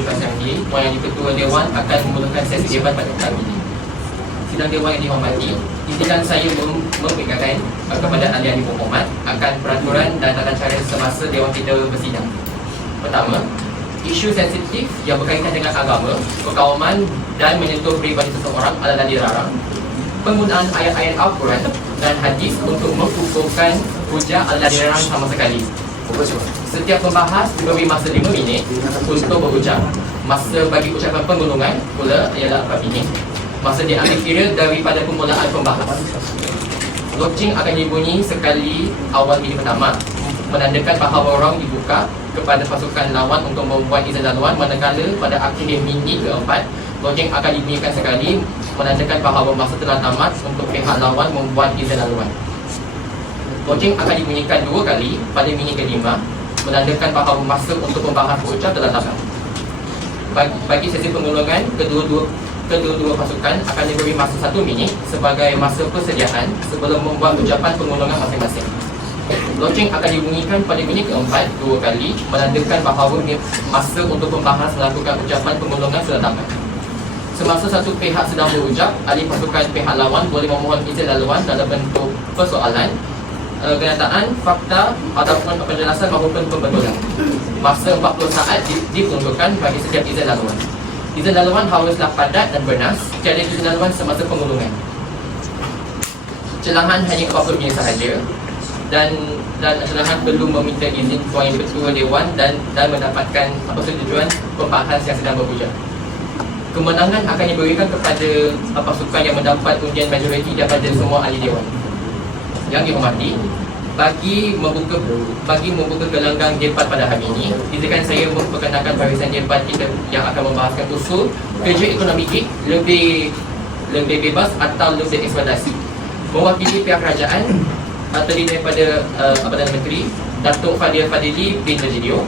Syamsi, Puan Yang di-Ketua Dewan akan memulakan sesi debat pada petang ini. Sidang Dewan yang dihormati, izinkan saya memberikan kepada ahli-ahli berhormat akan peraturan dan tata cara semasa Dewan kita bersidang. Pertama, isu sensitif yang berkaitan dengan agama, perkauman dan menyentuh peribadi seseorang adalah dilarang. Penggunaan ayat-ayat Al-Quran dan hadis untuk mengukuhkan hujah adalah dilarang sama sekali. Setiap pembahas diberi masa 5 minit untuk berucap. Masa bagi ucapan penggulungan pula ialah 4 minit. Masa diambil kira daripada permulaan pembahas. Loceng akan dibunyi sekali awal minit pertama, menandakan bahawa orang dibuka kepada pasukan lawan untuk membuat izin laluan, manakala pada akhir minit keempat, loceng akan dibunyikan sekali, menandakan bahawa masa telah tamat untuk pihak lawan membuat izin laluan. Loceng akan dibunyikan 2 kali pada minit kelima, menandakan bahawa masa untuk pembahas berucap telah tamat. Bagi sesi penggulungan, kedua-dua pasukan akan diberi masa 1 minit sebagai masa persediaan sebelum membuat ucapan penggulungan masing-masing. Loceng akan dibunyikan pada minit keempat 2 kali, menandakan bahawa masa untuk pembahas melakukan ucapan penggulungan sudah tamat. Semasa satu pihak sedang berucap, ahli pasukan pihak lawan boleh memohon izin laluan dalam bentuk persoalan, kenyataan, fakta ataupun penjelasan maupun pembetulan. Masa 40 saat diperuntukkan bagi setiap izin laluan. Izin laluan haruslah padat dan bernas, tiada izin laluan semasa pengulungan. Celangan hanya 40 minit sahaja, dan celangan perlu meminta izin Puan Yang Ketua Dewan dan mendapatkan persetujuan pembahas yang sedang berhujah. Kemenangan akan diberikan kepada pasukan yang mendapat undian majoriti daripada semua ahli dewan. Yang dihormati, bagi membuka gelanggang debat pada hari ini, izinkan saya memperkenalkan barisan debat kita yang akan membahaskan usul kerja ekonomi gig lebih bebas atau lebih eksploitasi. Mewakili pihak kerajaan terdiri daripada Perdana Menteri Datuk Fadil Fadili bin Majidyo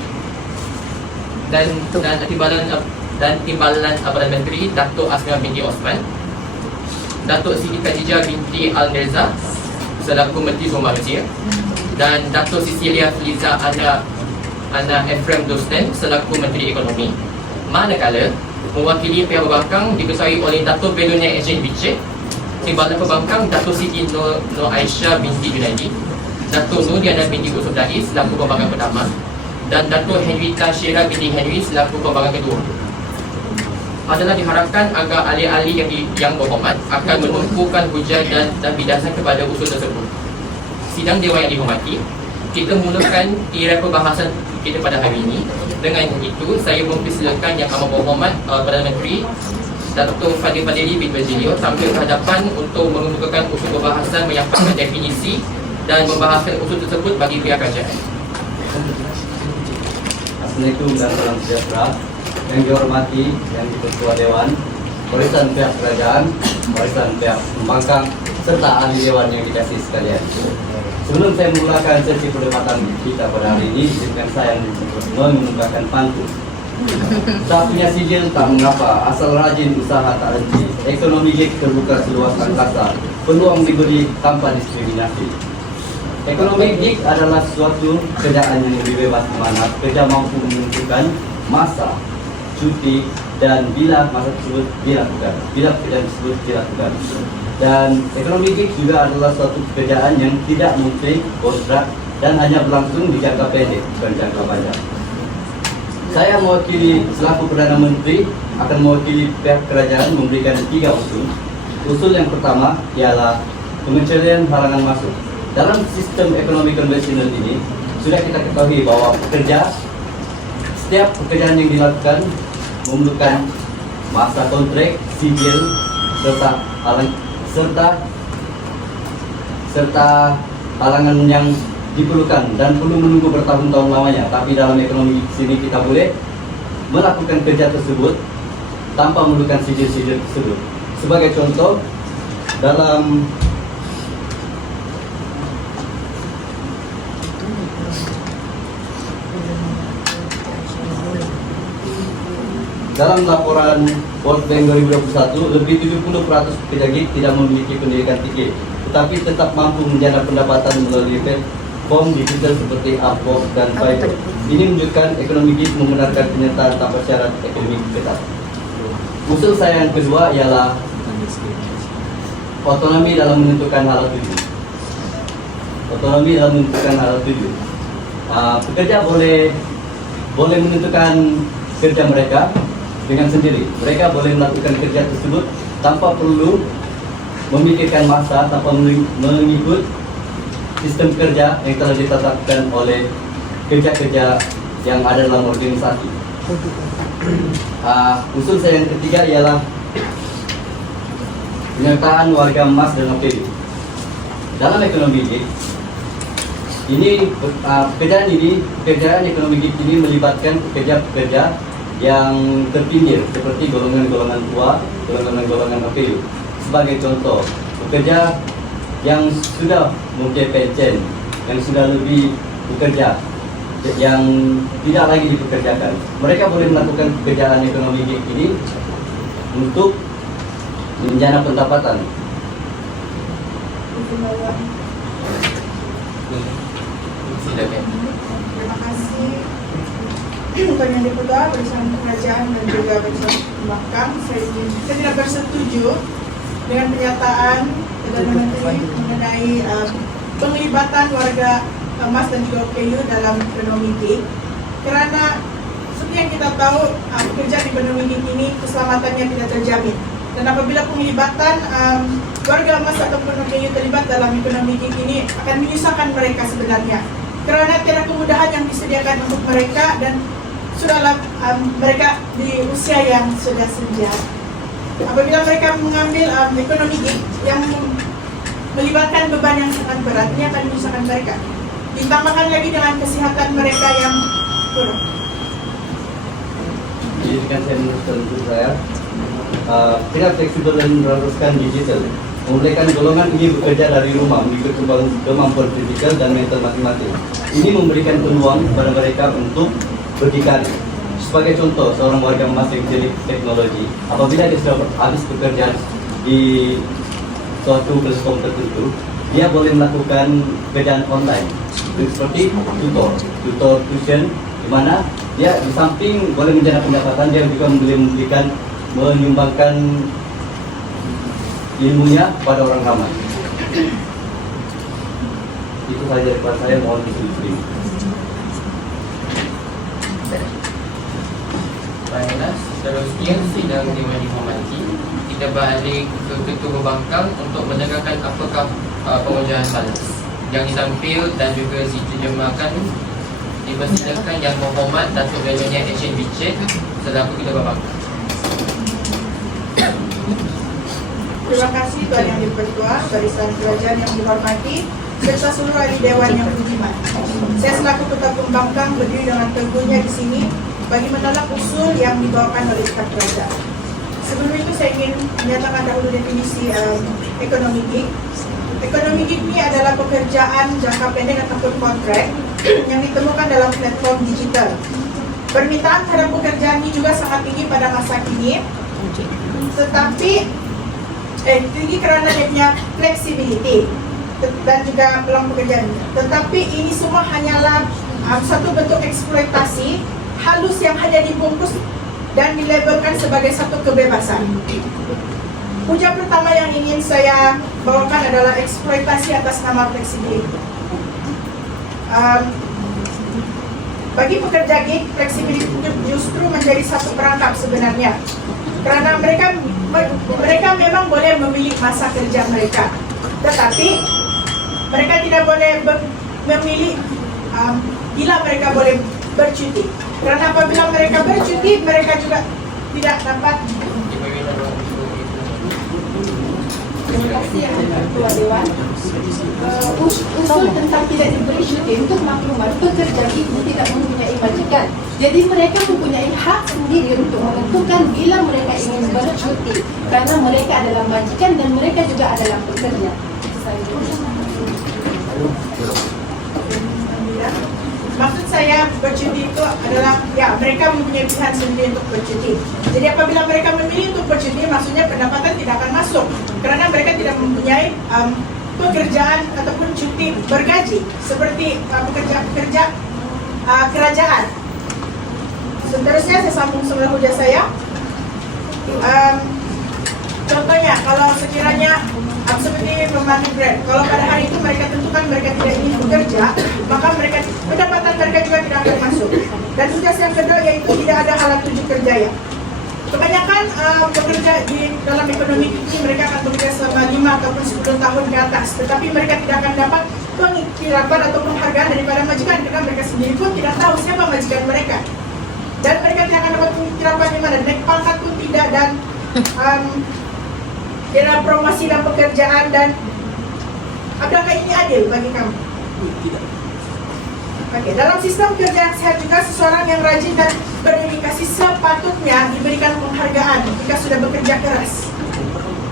dan Timbalan Perdana Menteri Datuk Asmia binti Osman, Datuk Siti Khadijah binti Al-Mirza selaku Menteri Sumber Manusia, dan Datuk Cecilia Fliza Ana Ephraim Dosten selaku Menteri Ekonomi. Manakala mewakili pihak pembangkang diketuai oleh Datuk Belunia Ejen Biche, Timbalan Pembangkang Datuk Siti Nur Aisyah binti Junaidi, Datuk Nur Diana binti Yusuf Dais selaku pembangkang pertama, dan Datuk Henrita Syira binti Henry selaku pembangkang kedua. Adalah diharapkan agar ahli-ahli yang berhormat akan menumpukan hujah dan bidasan kepada usul tersebut. Sidang Dewan yang dihormati, kita mulakan tirai perbahasan kita pada hari ini. Dengan itu, saya mempersilakan Yang Amat Berhormat Perdana Menteri Datuk Fadil Fadili bin Majidyo tampil ke hadapan untuk mengemukakan usul perbahasan, menyampaikan definisi dan membahaskan usul tersebut bagi pihak kerajaan. Assalamualaikum dan salam sejahtera. Yang dihormati Yang Ketua Dewan, barisan pihak kerajaan, barisan pihak pembangkang, serta ahli dewan yang dikasihi sekalian. Sebelum saya memulakan sesi perdebatan kita pada hari ini, izinkan saya mengemukakan pantun. Tak punya sijil tak mengapa, asal rajin usaha tak henti. Ekonomi gig terbuka seluas angkasa, peluang diberi tanpa diskriminasi. Ekonomi gig adalah suatu kerjaan yang lebih bebas di mana pekerja mampu menentukan masa, cuti, dan bila masa tersebut dilakukan, bila pekerjaan tersebut dilakukan. Dan ekonomi gig juga adalah suatu pekerjaan yang tidak mempunyai kontrak dan hanya berlangsung di jangka pendek, bukan jangka panjang. Saya mewakili selaku Perdana Menteri akan mewakili pihak kerajaan memberikan 3 usul. Usul yang pertama ialah pengecualian halangan masuk. Dalam sistem ekonomi konvensional ini sudah kita ketahui bahwa setiap pekerjaan yang dilakukan memerlukan masa kontrak, sijil, serta halangan yang diperlukan dan perlu menunggu bertahun-tahun lamanya. Tapi dalam ekonomi sini kita boleh melakukan kerja tersebut tanpa memerlukan sijil-sijil tersebut. Sebagai contoh, dalam laporan World Bank 2021, lebih 70% pekerja gig tidak memiliki pendidikan tinggi, tetapi tetap mampu menjana pendapatan melalui platform digital seperti Upwork dan Fiverr. Ini menunjukkan ekonomi gig membenarkan penyertaan tanpa syarat ekonomi ketat. Usul saya yang kedua ialah otonomi dalam menentukan hal tuju. Otonomi dalam menentukan hal tuju. Pekerja boleh menentukan kerja mereka dengan sendiri. Mereka boleh melakukan kerja tersebut tanpa perlu memikirkan masa, tanpa mengikut sistem kerja yang telah ditetapkan oleh kerja-kerja yang ada dalam organisasi. Usul saya yang ketiga ialah penyertaan warga emas dalam PU. Dalam ekonomi gig, pekerjaan ekonomi gig ini melibatkan pekerja-pekerja yang terpinggir seperti golongan-golongan tua, golongan-golongan PU. Sebagai contoh, pekerja yang sudah mempunyai pensiun, yang sudah lebih bekerja, yang tidak lagi dipekerjakan, mereka boleh melakukan pekerjaan ekonomi gig ini untuk menjana pendapatan. Silakan. Terima kasih untuk yang diputar bersama kerajaan dan juga bersama pembangkang. Saya tidak bersetuju dengan pernyataan Perdana Menteri mengenai penglibatan warga emas dan juga OKU dalam ekonomi gig, karena seperti yang kita tahu pekerjaan di ekonomi gig ini keselamatannya tidak terjamin, dan apabila penglibatan warga emas ataupun OKU terlibat dalam ekonomi gig ini akan menyusahkan mereka sebenarnya, karena tiada kemudahan yang disediakan untuk mereka dan sudahlah mereka di usia yang sudah senja. Apabila mereka mengambil ekonomi gig yang melibatkan beban yang sangat berat, ini akan menyusahkan mereka. Ditambahkan lagi dengan kesehatan mereka yang kurang. Izinkan saya meneruskan untuk saya. Dengan fleksibel dan meneruskan digital, membolehkan golongan ini bekerja dari rumah mengikut kemampuan fisikal dan mental masing-masing. Ini memberikan peluang kepada mereka untuk berdikari. Sebagai contoh, seorang warga emas yang jelik teknologi, apabila dia sudah habis bekerja di suatu platform tertentu, dia boleh melakukan pekerjaan online seperti tutor tuition, di mana dia di samping boleh menjana pendapatan, dia juga boleh menyumbangkan ilmunya kepada orang ramai. Itu saja daripada saya, mohon disetujui. Baiklah, seterusnya sidang Dewan dihormati, kita balik ke Ketua Pembangkang untuk menegakkan apakah pengujian balas yang ditampil dan juga diterjemahkan. Dipersilakan Yang Berhormat Datuk Benyonya H.N. Richard selaku Ketua Pembangkang. Terima kasih Tuan Yang Dipertua, barisan kerajaan yang dihormati, serta seluruh ahli Dewan yang budiman. Saya selaku Ketua Pembangkang berdiri dengan teguhnya di sini bagi menolak usul yang dibawakan oleh staf kerajaan. Sebelum itu saya ingin menyatakan dahulu definisi ekonomi gig. Ekonomi gig ini adalah pekerjaan jangka pendek ataupun kontrak yang ditemukan dalam platform digital. Permintaan terhadap pekerjaan ini juga sangat tinggi pada masa kini, tetapi tinggi kerana dia punya flexibility dan juga peluang pekerjaan. Tetapi ini semua hanyalah satu bentuk eksploitasi halus yang hanya dibungkus dan dilabelkan sebagai satu kebebasan. Hujah pertama yang ingin saya bawakan adalah eksploitasi atas nama fleksibilitas. Bagi pekerja gig, fleksibilitas justru menjadi satu perangkap sebenarnya, karena mereka memang boleh memilih masa kerja mereka, tetapi mereka tidak boleh memilih bila mereka boleh bercuti. Karena apabila mereka bercuti, mereka juga tidak dapat. Terima kasih yang Ketua Dewan. Usul tentang tidak diberi cuti, untuk maklumat, pekerja itu tidak mempunyai majikan. Jadi mereka mempunyai hak sendiri untuk menentukan bila mereka ingin bercuti, karena mereka adalah majikan dan mereka juga adalah pekerja. Maksud saya bercuti itu adalah mereka mempunyai pilihan sendiri untuk bercuti. Jadi apabila mereka memilih untuk bercuti, maksudnya pendapatan tidak akan masuk, karena mereka tidak mempunyai pekerjaan ataupun cuti bergaji seperti pekerja-pekerja kerajaan. Seterusnya saya sambung semula hujah saya. Contohnya kalau sekiranya seperti pembantu Grab, kalau pada hari itu mereka tentukan mereka tidak ingin bekerja, maka pendapatan mereka juga tidak akan masuk. Dan tugas yang kedua yaitu tidak ada halal tujuh kerja ya. Kebanyakan bekerja di dalam ekonomi ini mereka akan bekerja selama 5 ataupun 10 tahun ke atas, tetapi mereka tidak akan dapat pengiktirafan atau penghargaan daripada majikan karena mereka sendiri pun tidak tahu siapa majikan mereka. Dan mereka tidak akan dapat pengiktirafan di mana, naik pangkat pun tidak, dan dalam promosi dan pekerjaan. Dan apakah ini adil bagi kamu? Tidak. Oke, dalam sistem kerja yang sehat juga seseorang yang rajin dan berdedikasi sepatutnya diberikan penghargaan jika sudah bekerja keras.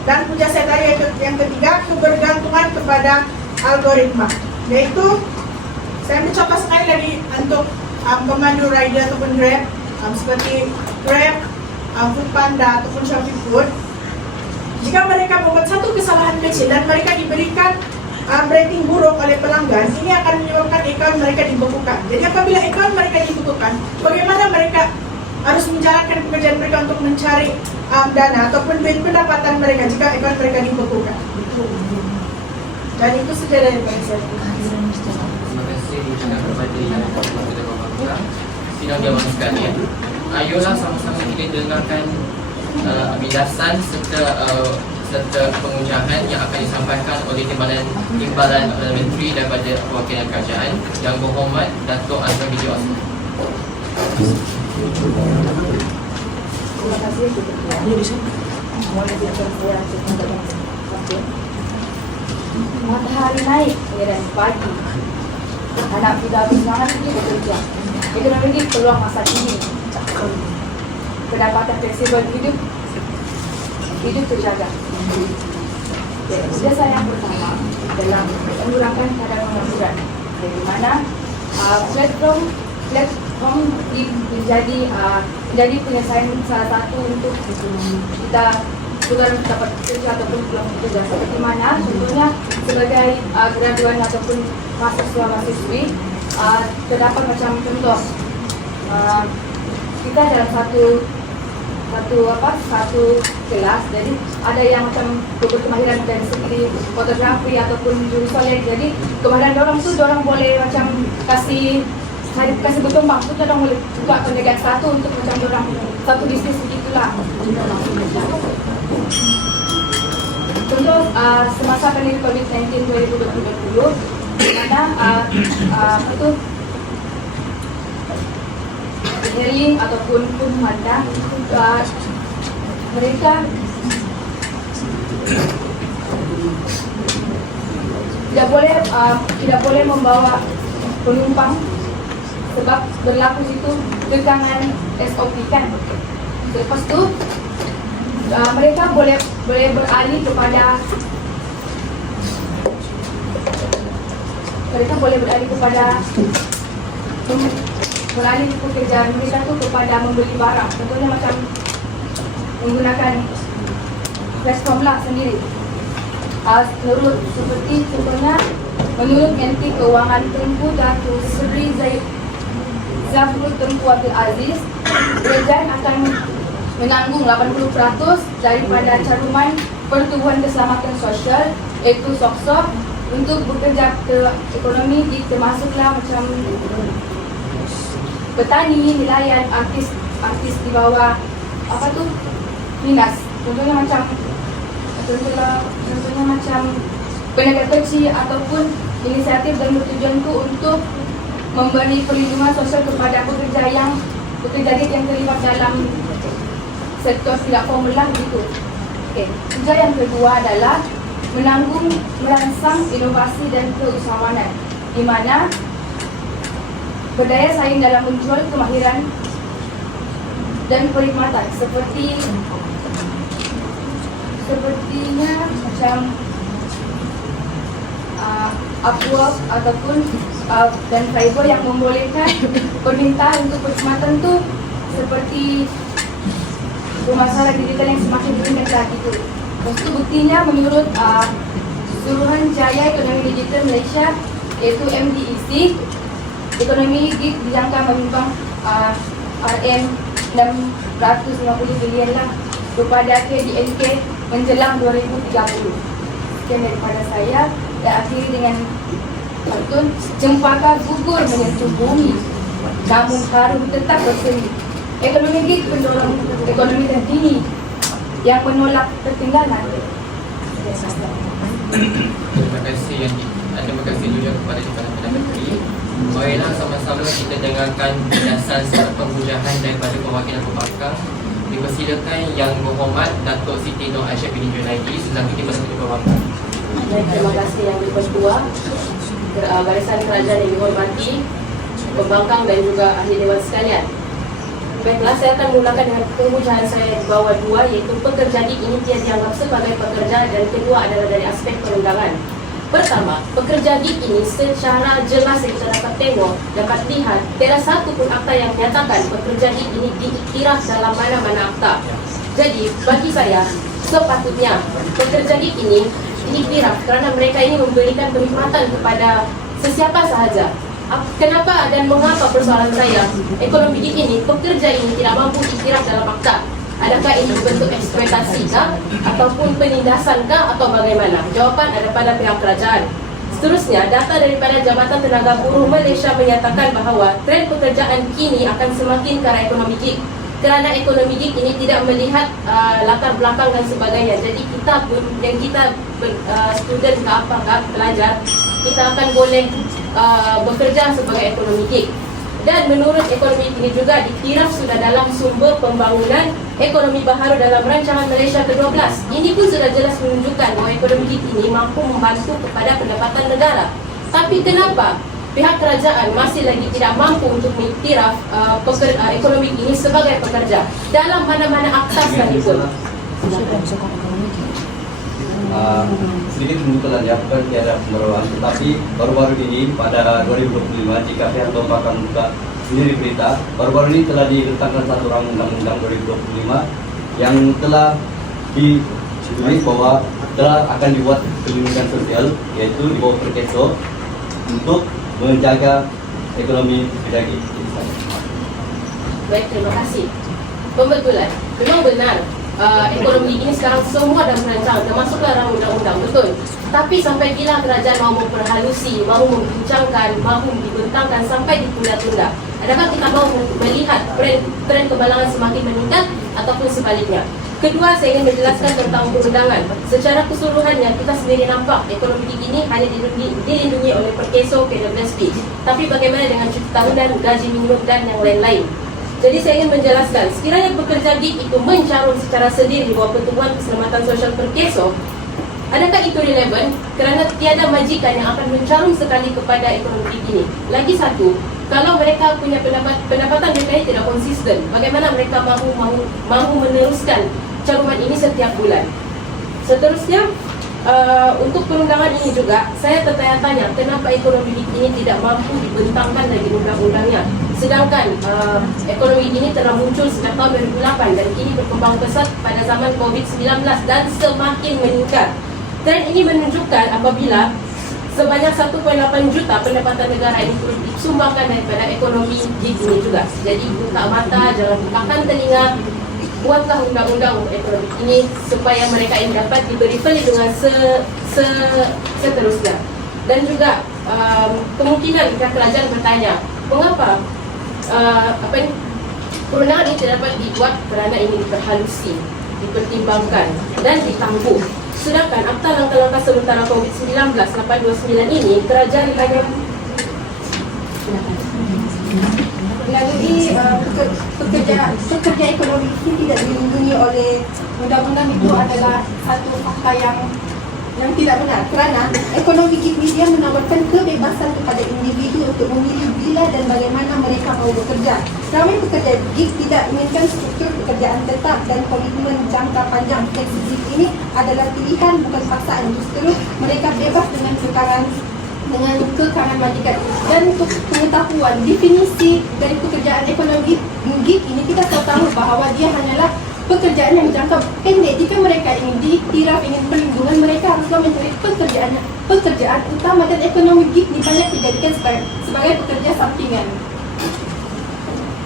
Dan puja saya tadi yang ketiga, kebergantungan kepada algoritma, yaitu saya ambil contoh sekali lagi untuk pemandu rider ataupun Grab, seperti Grab, Foodpanda ataupun Shopee Food. Jika mereka membuat satu kesalahan kecil dan mereka diberikan rating buruk oleh pelanggan, ini akan menyebabkan account mereka dibekukan. Jadi apabila account mereka dibekukan, bagaimana mereka harus menjalankan pekerjaan mereka untuk mencari dana ataupun pendapatan mereka jika account mereka dibekukan? Dan itu saja dari saya. Terima kasih kepada yang sudah sidang dewan sekalian. Ayolah sama-sama kita dengarkan penjelasan serta pengucapan yang akan disampaikan oleh Timbalan Menteri daripada Perwakilan Kerajaan Yang Berhormat Datuk Azman Binti Osman. Terima kasih matahari naik dan pagi, anak muda bersemangat pergi bekerja. Ekonomi peluang masa kini, pendapatan fleksibel hidup terjaga. Sudah saya yang pertama dalam mengurangkan kadar pengangguran, di mana platform menjadi penyelesaian salah satu untuk kita juga dapat kerja ataupun peluang kerja. Seperti mana contohnya sebagai graduan ataupun mahasiswa-mahasiswi, terdapat macam contoh kita dalam satu kelas, jadi ada yang macam berkemahiran dari segi fotografi ataupun jurusolek. Jadi kemahiran dorang tu dorang boleh macam kasih berkembang, tu dorang boleh buka penjagaan satu untuk macam dorang satu bisnis begitulah. Contoh semasa pandemi COVID-19 2020, di mana Herling ataupun Foodpanda, mereka tidak boleh membawa penumpang sebab berlaku situ tekangan SOP kan. Lepas tu mereka boleh beralih kepada beralih pekerjaan mereka tu kepada membeli barang. Contohnya macam menggunakan platform lah sendiri. Seperti contohnya menurut Menteri Keuangan Tengku Datuk Seri Zafrul Tengku Abdul Aziz, kerajaan akan menanggung 80% daripada caruman pertumbuhan keselamatan sosial, iaitu SOKSO, untuk bekerja ke ekonomi, termasuklah macam petani, nelayan, artis di bawah dinas. Contohnya macam peniaga kecil ataupun inisiatif dan bertujuan itu untuk memberi perlindungan sosial kepada pekerja yang terlibat dalam sektor tidak formal gitu. Okey, tujuan yang kedua adalah merangsang inovasi dan keusahawanan, di mana berdaya saing dalam menjual kemahiran dan perkhidmatan sepertinya macam Upwork ataupun dan Fiverr yang membolehkan permintaan untuk perkhidmatan tu seperti pemasaran digital yang semakin meningkat gitu. Lepas tu buktinya menurut Suruhanjaya Ekonomi Digital Malaysia iaitu MDEC. Ekonomi gig dijangka menyumbang RM650 bilion lah kepada KDNK menjelang 2030. Sekian daripada saya, dan akhiri dengan pantun. Cempaka gugur menyentuh bumi, namun harum tetap berseri. Ekonomi gig pendorong ekonomi terkini yang menolak ketinggalan. Terima kasih terima kasih juga kepada Perdana Menteri. Baiklah, sama-sama kita dengarkan penjelasan serta pembujahan daripada perwakilan pembangkang. Dipersilakan Yang Berhormat Datuk Siti Nur Aisyah binti Junaidi selaku Kepala Menteri Pembangkang. Baik, terima kasih Yang Dipertua, barisan kerajaan yang dihormati, pembangkang dan juga ahli dewan sekalian. Baiklah, saya akan mulakan dengan pembujahan saya di bawah dua, iaitu pekerja gig ini tidak dianggap sebagai pekerja, dan kedua adalah dari aspek perundangan. Pertama, pekerja gig ini secara jelas yang kita dapat tengok, dapat lihat, tiada satu pun akta yang menyatakan pekerja gig ini diiktiraf dalam mana-mana akta. Jadi, bagi saya, sepatutnya pekerja gig ini diiktiraf kerana mereka ini memberikan perkhidmatan kepada sesiapa sahaja. Kenapa dan mengapa persoalan saya, ekonomi gig ini, pekerja ini tidak mampu diiktiraf dalam akta? Adakah ini bentuk eksploitasi kah? Ataupun penindasan kah? Atau bagaimana? Jawapan ada pada pihak kerajaan. Seterusnya, data daripada Jabatan Tenaga Buruh Malaysia menyatakan bahawa tren pekerjaan kini akan semakin ke arah ekonomi gig. Kerana ekonomi gig ini tidak melihat latar belakang dan sebagainya. Jadi kita pun, yang kita student ke apakah pelajar, kita akan boleh bekerja sebagai ekonomi gig. Dan menurut ekonomi ini juga dikira sudah dalam sumber pembangunan ekonomi baharu dalam rancangan Malaysia ke-12. Ini pun sudah jelas menunjukkan bahawa ekonomi gig ini mampu membantu kepada pendapatan negara. Tapi kenapa pihak kerajaan masih lagi tidak mampu untuk mengiktiraf ekonomi ini sebagai pekerja dalam mana-mana akta sekalipun? Sedikit kebetulan ya, bukan tiada pembaruan, tetapi baru-baru ini pada 2025 jika pihak pembangkang buka sendiri berita, baru-baru ini telah diletakkan satu undang-undang 2025 yang telah ditulis bahwa telah akan dibuat perlindungan sosial, yaitu di bawah Perkeso, untuk menjaga ekonomi pedaging. Baik, terima kasih. Pembetulan, memang benar. Ekonomi ini sekarang semua dah merancang, termasuk dalam undang-undang, betul. Tapi sampai bila kerajaan mahu memperhalusi, mahu membincangkan, mahu dibentangkan sampai ditunda-tunda? Adakah kita mahu melihat tren kebalangan semakin meningkat ataupun sebaliknya? Kedua, saya ingin menjelaskan tentang perundangan. Secara keseluruhannya, kita sendiri nampak ekonomi gig ini hanya dilindungi oleh Perkeso K12P. Tapi bagaimana dengan cuti tahunan, gaji minimum dan yang lain-lain? Jadi saya ingin menjelaskan, sekiranya pekerja gig itu mencarum secara sendiri di bawah Pertubuhan Keselamatan Sosial Perkeso, adakah itu relevan? Kerana tiada majikan yang akan mencarum sekali kepada ekonomi gig ini. Lagi satu, kalau mereka punya pendapatan mereka ini tidak konsisten, bagaimana mereka mahu meneruskan caruman ini setiap bulan? Seterusnya, untuk perundangan ini juga, saya tertanya-tanya kenapa ekonomi gig ini tidak mampu dibentangkan dari undang-undangnya. Sedangkan ekonomi ini telah muncul sejak tahun 2008 dan kini berkembang pesat pada zaman COVID-19 dan semakin meningkat. Tren ini menunjukkan apabila sebanyak 1.8 juta pendapatan negara ini perlu disumbangkan daripada ekonomi gig ini juga. Jadi buka mata, jangan bukakan telinga, buatlah undang-undang untuk ekonomi ini supaya mereka ini dapat diberi perlindungan seterusnya. Dan juga kemungkinan pihak kerajaan bertanya, mengapa perundangan ini tidak dapat dibuat? Kerana ini diperhalusi, dipertimbangkan dan ditangguh. Sedangkan akta langkah-langkah sementara COVID-19 829 ini, kerajaan hanya melalui pekerja ekonomi ini tidak dilindungi oleh undang-undang. Itu adalah satu fakta yang tidak benar, kerana ekonomi gig dia menawarkan kebebasan kepada individu untuk memilih bila dan bagaimana mereka mahu bekerja. Ramai pekerja gig tidak inginkan struktur pekerjaan tetap dan komitmen jangka panjang. Flexibility ini adalah pilihan, bukan paksaan. Justru mereka bebas dengan kekanan majikan. Dan untuk pengetahuan, definisi dari pekerjaan ekonomi gig ini, kita tahu bahawa dia hanyalah pekerjaan yang jangka pendek. Jika mereka ingin diiktiraf, ingin perlindungan, mereka haruslah mencari pekerjaan pekerjaan utama dan ekonomi gig ini banyak dijadikan sebagai pekerja sampingan.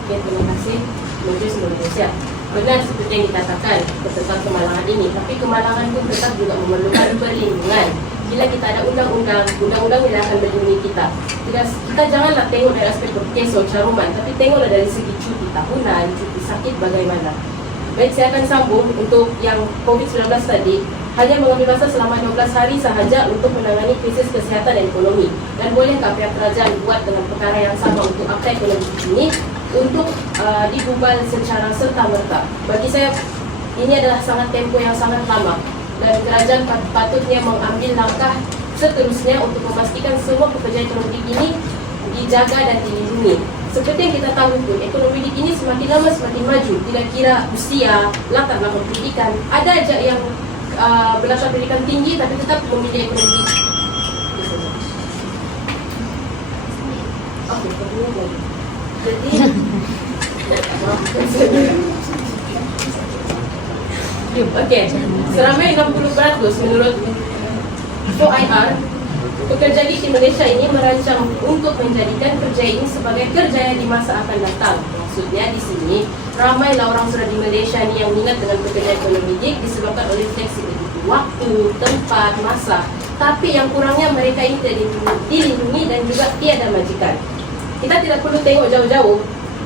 Oke, terima kasih. Majelis Indonesia. Benar seperti yang dikatakan tentang kemalangan ini, tapi kemalangan pun tetap juga memerlukan perlindungan. Bila kita ada undang-undang tidak akan melindungi kita. Kita janganlah tengok dari aspek berkeso, caruman, tapi tengoklah dari segi cuti tahunan, cuti sakit bagaimana. Baik, saya akan sambung untuk yang COVID-19 tadi. Hanya mengambil masa selama 12 hari sahaja untuk menangani krisis kesihatan dan ekonomi. Dan bolehkah pihak kerajaan buat dengan perkara yang sama untuk akta ekonomi ini untuk digubal secara serta-merta? Bagi saya, ini adalah sangat tempoh yang sangat lama. Dan kerajaan patutnya mengambil langkah seterusnya untuk memastikan semua pekerja ekonomi ini dijaga dan dilindungi. Seperti yang kita tahu pun, ekonomi ini semakin lama semakin maju. Tidak kira usia, latar belakang pendidikan. Ada aja yang berlatar pendidikan tinggi tapi tetap memilih ekonomi. Oke, kedua lagi. Jadi, oke, seramai 60% menurut OIR, pekerja di Malaysia ini merancang untuk menjadikan kerja ini sebagai kerja di masa akan datang. Maksudnya di sini, ramailah orang sudah di Malaysia ni yang minat dengan pekerja ekonomi gig disebabkan oleh fleksibilitas waktu, tempat, masa. Tapi yang kurangnya mereka ini tidak dilindungi dan juga tiada majikan. Kita tidak perlu tengok jauh-jauh,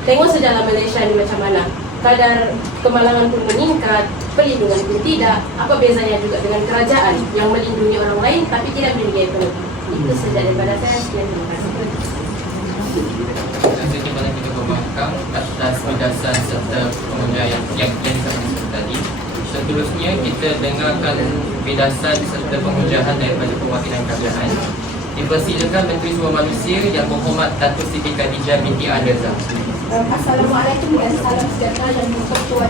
tengok sejarah Malaysia ni macam mana. Kadar kemalangan pun meningkat, perlindungan pun tidak. Apa bezanya juga dengan kerajaan yang melindungi orang lain tapi tidak melindungi ekonomi. Itu saja daripada saya. Sekian, terima kasih. Terima kasih kepada pembangkang atas penjelasan serta pengunjung yang disebut tadi. Seterusnya kita dengarkan penjelasan serta penghujatan daripada perwakilan kerajaan. Dipersilakan Menteri Sumber Manusia Yang Berhormat Datuk Siti Khadijah binti Aliza. Assalamualaikum dan salam sejahtera dan Ketua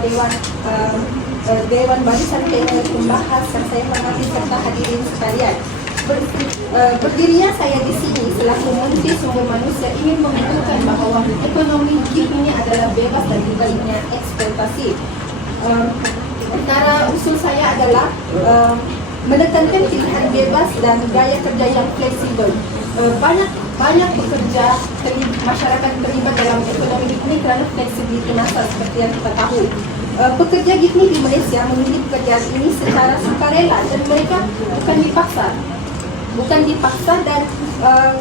Dewan Barisan Panel Pembahas yang saya hormati serta hadirin sekalian. Berdirinya saya di sini selaku Menteri Sumber Manusia ingin menunjukkan bahawa ekonomi gig ini adalah bebas dari baliknya eksploitasi. Perkara usul saya adalah menekankan pilihan bebas dan gaya kerja yang fleksibel. Banyak pekerja masyarakat terlibat dalam ekonomi ini kerana fleksibilitas masa seperti yang kita tahu. Pekerja gig ini di Malaysia memilih pekerjaan ini secara sukarela dan mereka bukan dipaksa dan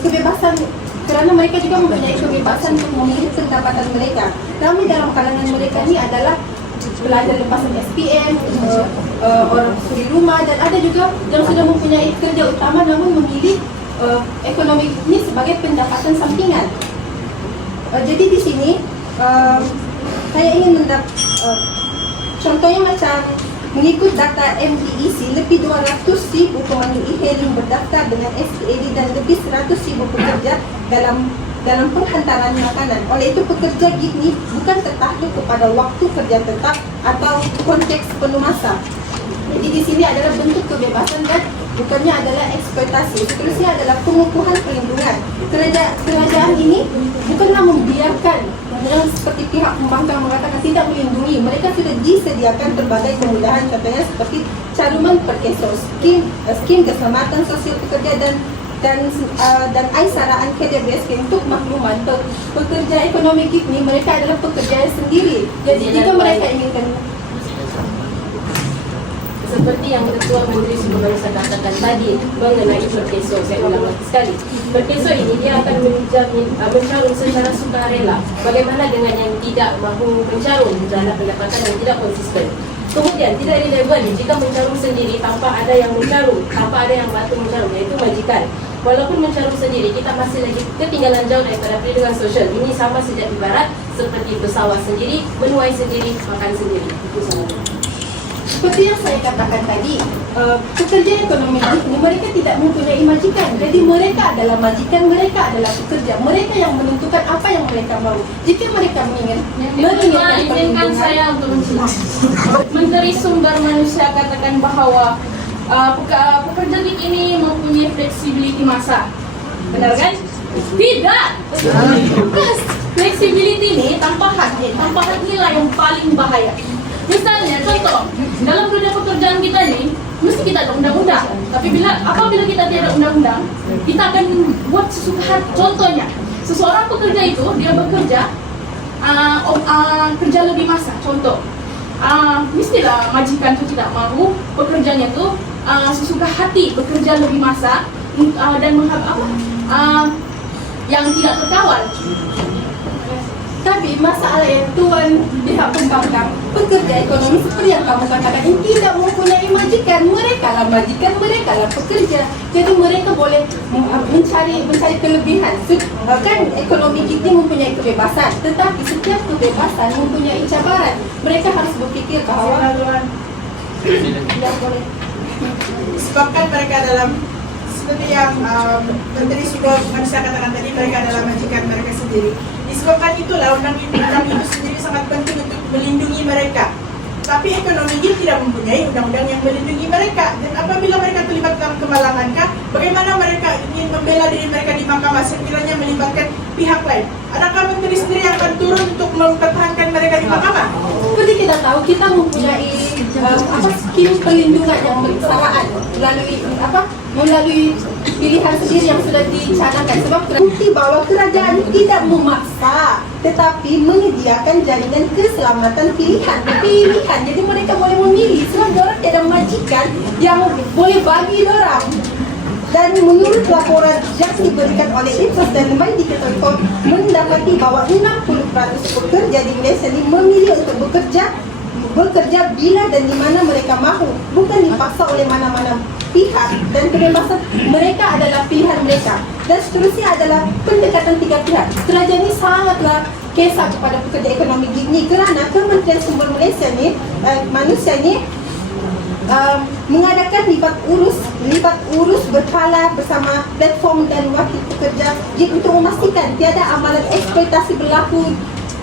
kebebasan kerana mereka juga mempunyai kebebasan untuk memilih pendapatan mereka. Ramai dalam kalangan mereka ini adalah pelajar lepasan SPM, orang suri rumah dan ada juga yang sudah mempunyai kerja utama namun memilih ekonomi ini sebagai pendapatan sampingan. Jadi di sini saya ingin contohnya macam mengikut data MDEC, lebih 200,000 pemandu e-hailing berdaftar dengan SPAD dan lebih 100,000 pekerja dalam penghantaran makanan. Oleh itu pekerja gig ni bukan tertakluk kepada waktu kerja tetap atau konteks penuh masa. Jadi di sini adalah bentuk kebebasan dan bukannya adalah eksploitasi. Seterusnya adalah pengukuhan perlindungan. Kerajaan ini bukanlah membiarkan yang seperti pihak pembangkang mengatakan tidak melindungi. Mereka sudah disediakan berbagai kemudahan, contohnya seperti caluman perkeso, skim keselamatan sosial pekerja dan aisaraan KDBS untuk makluman pekerja ekonomi gig ni mereka adalah pekerja sendiri. Jadi jika mereka inginkan seperti yang Ketua Menteri Sumber Manusia katakan tadi mengenai perkeso, saya ulang lagi sekali. Perkeso ini dia akan mencarum secara sukarela. Bagaimana dengan yang tidak mahu mencarum jala pendapatan yang tidak konsisten? Kemudian tidak relevan jika mencarum sendiri tanpa ada yang mencarum, tanpa ada yang bantu mencarum, iaitu majikan. Walaupun mencarum sendiri, kita masih lagi ketinggalan jauh daripada perlindungan sosial. Ini sama saja ibarat seperti bersawah sendiri, menuai sendiri, makan sendiri. Itu sama. Seperti yang saya katakan tadi, pekerja ekonomi ini mereka tidak mempunyai majikan. Jadi mereka adalah majikan, mereka adalah pekerja. Mereka yang menentukan apa yang mereka mahu. Jika mereka menginginkan izinkan saya untuk menjelaskan. Menteri Sumber Manusia katakan bahawa pekerja gig ini mempunyai fleksibilitas masa. Benar kan? Tidak. Fleksibilitas ini tanpa hak inilah yang paling bahaya. Misalnya contoh, dalam dunia pekerjaan kita ni, mesti kita ada undang-undang. Tapi apabila kita tiada undang-undang, kita akan buat sesuka hati. Contohnya, seseorang pekerja itu dia bekerja kerja lebih masa. Contoh, mestilah majikan itu tidak mahu pekerjanya itu sesuka hati bekerja lebih masa dan yang tidak terkawal. Tapi masalah yang tuan pihak pembangkang pekerja ekonomi seperti yang kamu katakan ini tidak mempunyai majikan. Mereka lah majikan, mereka lah pekerja. Jadi mereka boleh mencari kelebihan. Kan ekonomi kita mempunyai kebebasan, tetapi setiap kebebasan mempunyai cabaran. Mereka harus berfikir bahawa tidak boleh. Disebabkan mereka dalam seperti yang Menteri sudah saya katakan tadi, mereka adalah majikan mereka sendiri. Disebabkan itulah undang-undang itu sendiri sangat penting untuk melindungi mereka. Tapi ekonomi dia tidak mempunyai undang-undang yang melindungi mereka. Dan apabila mereka terlibat dalam kemalangan, bagaimana mereka ingin membela diri mereka di mahkamah sekiranya melibatkan pihak lain? Adakah menteri sendiri yang akan turun untuk mempertahankan mereka di mahkamah? Seperti kita tahu, kita mempunyai skim perlindungan yang bersamaan melalui pilihan sendiri yang sudah dicanangkan. Sebab bukti bahwa kerajaan tidak memaksa, tetapi menyediakan jaminan keselamatan pilihan. Jadi mereka boleh memilih. Sebab mereka ada majikan yang boleh bagi orang. Dan menurut laporan yang diberikan oleh Ipsos dan Lembaga Diketahui mendapati bahwa 60% pekerja di Malaysia ini memilih untuk bekerja bila dan di mana mereka mahu, bukan dipaksa oleh mana-mana pihak. Dan kebebasan mereka adalah pilihan mereka. Dan seterusnya adalah pendekatan tiga pihak. Kerajaan ini sangatlah kisah kepada pekerja ekonomi ini kerana Kementerian Sumber Malaysia ni manusia ni mengadakan libat urus berkala bersama platform dan wakil pekerja untuk memastikan tiada amalan eksploitasi berlaku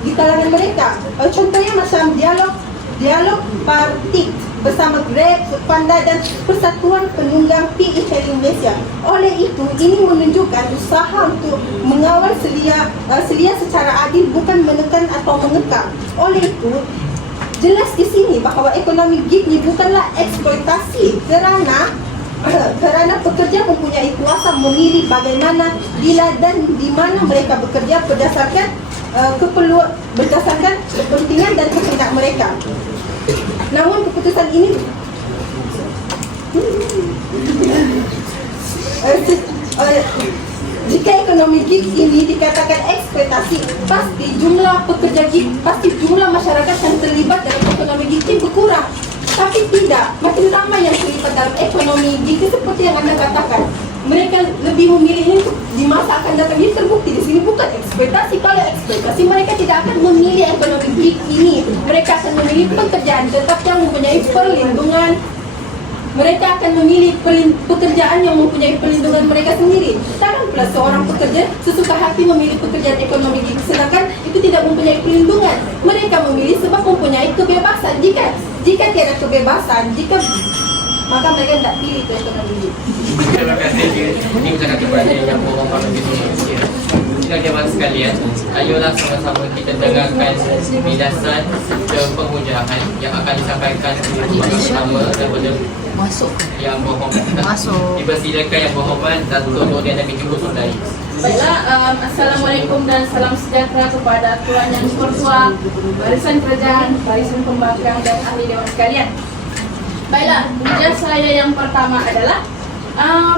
di kalangan mereka. Contohnya macam dialog partik bersama Grab, Foodpanda dan Persatuan Penunggang e-Hailing Malaysia. Oleh itu, ini menunjukkan usaha untuk mengawal selia secara adil, bukan menekan atau mengekang. Oleh itu, jelas di sini bahawa ekonomi gig ni bukanlah eksploitasi kerana pekerja mempunyai kuasa memilih bagaimana, bila dan di mana mereka bekerja berdasarkan berdasarkan kepentingan dan kehendak mereka. Namun keputusan ini jika ekonomi gig ini dikatakan eksploitasi, pasti jumlah pekerja gig, pasti jumlah masyarakat yang terlibat dalam ekonomi gig ini berkurang. Tapi tidak, makin ramai yang terlibat dalam ekonomi gig seperti yang anda katakan. Mereka lebih memilih ini untuk di masa akan datang. Ini terbukti di sini bukan eksploitasi. Kalau eksploitasi, mereka tidak akan memilih ekonomi gig ini. Mereka akan memilih pekerjaan tetap yang mempunyai perlindungan. Mereka akan memilih pekerjaan yang mempunyai perlindungan mereka sendiri. Takkan pula seorang pekerja sesuka hati memilih pekerjaan ekonomi gig, sedangkan itu tidak mempunyai perlindungan. Mereka memilih sebab mempunyai kebebasan. Jika tiada kebebasan, maka mereka tidak pilih ke ekonomi gig. Terima kasih. Ini ucapan kepada yang bohong kalau di Indonesia. Sidang jemaah sekalian, ayolah sama-sama kita dengarkan bidasan serta penghujaan yang akan disampaikan oleh pertama daripada yang bohong. Dipersilakan yang bohongan Dato' Nordin Binti Kusundari. Baiklah, Assalamualaikum dan salam sejahtera kepada Tuan Yang Dipertua, barisan kerajaan, barisan pembangkang dan ahli dewan sekalian. Baiklah, hujah saya yang pertama adalah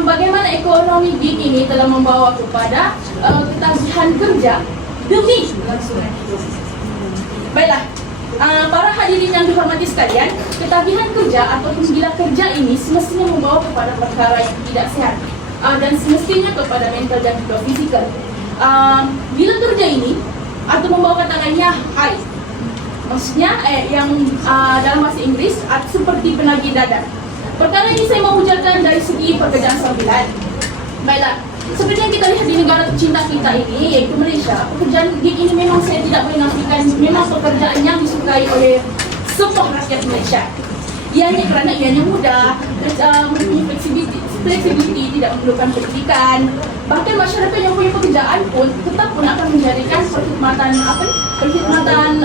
bagaimana ekonomi gig ini telah membawa kepada ketagihan kerja demi kelangsungan hidup. Baiklah, para hadirin yang dihormati sekalian, ketagihan kerja ataupun gila kerja ini semestinya membawa kepada perkara yang tidak sehat dan semestinya kepada mental dan juga fizikal. Gila kerja ini atau membawa katakannya high, maksudnya yang dalam bahasa Inggris seperti penagih dadah. Perkara ini saya mau ujarkan dari segi pekerjaan sambilan. Baiklah, seperti yang kita lihat di negara tercinta kita ini, yaitu Malaysia, pekerjaan gig ini memang saya tidak boleh nafikan, memang pekerjaan yang disukai oleh semua rakyat Malaysia. Ianya kerana ianya mudah, mempunyai fleksibiliti, tidak memerlukan pendidikan. Bahkan masyarakat yang punya pekerjaan pun tetap pun akan menjadikan perkhidmatan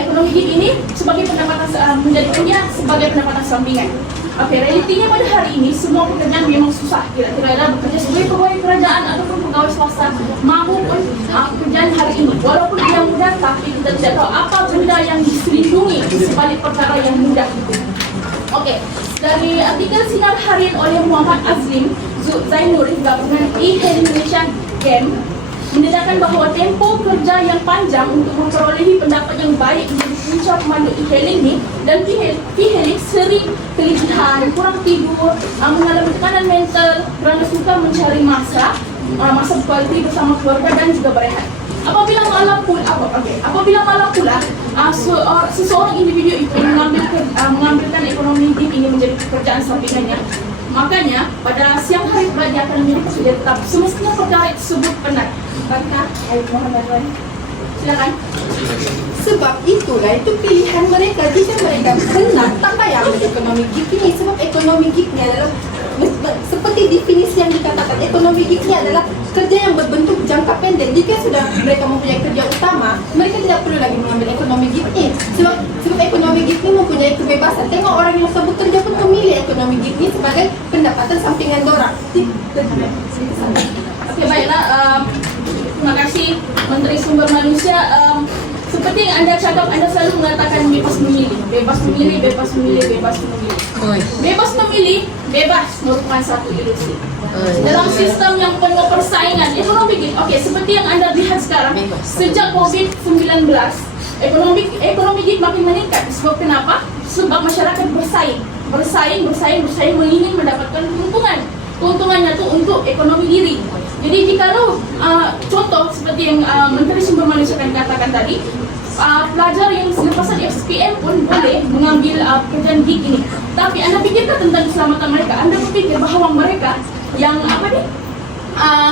ekonomi gig ini sebagai pendapatan menjadikannya sebagai pendapatan sampingan. Oke, realitinya pada hari ini semua pekerjaan memang susah. Kira-kira ada bekerja sebagai pegawai kerajaan ataupun pegawai swasta maupun pekerjaan hari ini. Walaupun dia mudah, tapi kita tidak tahu apa benda yang diselindungi di sebalik perkara yang mudah itu. Oke, dari artikel Sinar Harian oleh Muhammad Azlim Zainur gabungan e-Indonesia Game mendedahkan bahwa tempo kerja yang panjang untuk memperolehi pendapat yang baik menjadi punca pemandu e-hailing dan e-hailing sering keletihan, kurang tidur, mengalami tekanan mental kerana suka mencari masa berkualiti bersama keluarga dan juga berehat. Apabila malam pula seseorang individu itu mengambilkan ekonomi gig ini menjadi pekerjaan sampingannya, makanya pada siang hari pula dia akan menjadi pekerja tetap. Semestinya perkara tersebut benar. Baiklah, silakan. Sebab itulah itu pilihan mereka. Jika mereka benar tak payah ambil ekonomi gig ini. Sebab ekonomi gig ini adalah seperti definisi yang dikatakan, ekonomi gig ini adalah kerja yang berbentuk jangka pendek. Jika sudah mereka mempunyai kerja utama, mereka tidak perlu lagi mengambil ekonomi gig ini. Sebab ekonomi gig ini mempunyai kebebasan. Tengok orang yang sebut kerja pun memilih ekonomi gig ini sebagai pendapatan sampingan dorang. Oke, baiklah. Terima kasih Menteri Sumber Manusia. Seperti yang Anda cakap, Anda selalu mengatakan bebas memilih, bebas memilih, bebas memilih, bebas memilih. Bebas memilih, bebas merupakan satu ilusi. Dalam sistem yang penuh persaingan, ekonomi gig, oke, seperti yang Anda lihat sekarang, sejak COVID-19, ekonomi gig makin meningkat. Sebab kenapa? Sebab masyarakat bersaing, ingin mendapatkan keuntungan. Keuntungannya itu untuk ekonomi diri. Jadi jikalau contoh seperti yang Menteri Sumber Manusia katakan tadi, pelajar yang selepasan SPM pun boleh mengambil pekerjaan gig ini. Tapi Anda pikirkan tentang keselamatan mereka. Anda berpikir bahawa mereka yang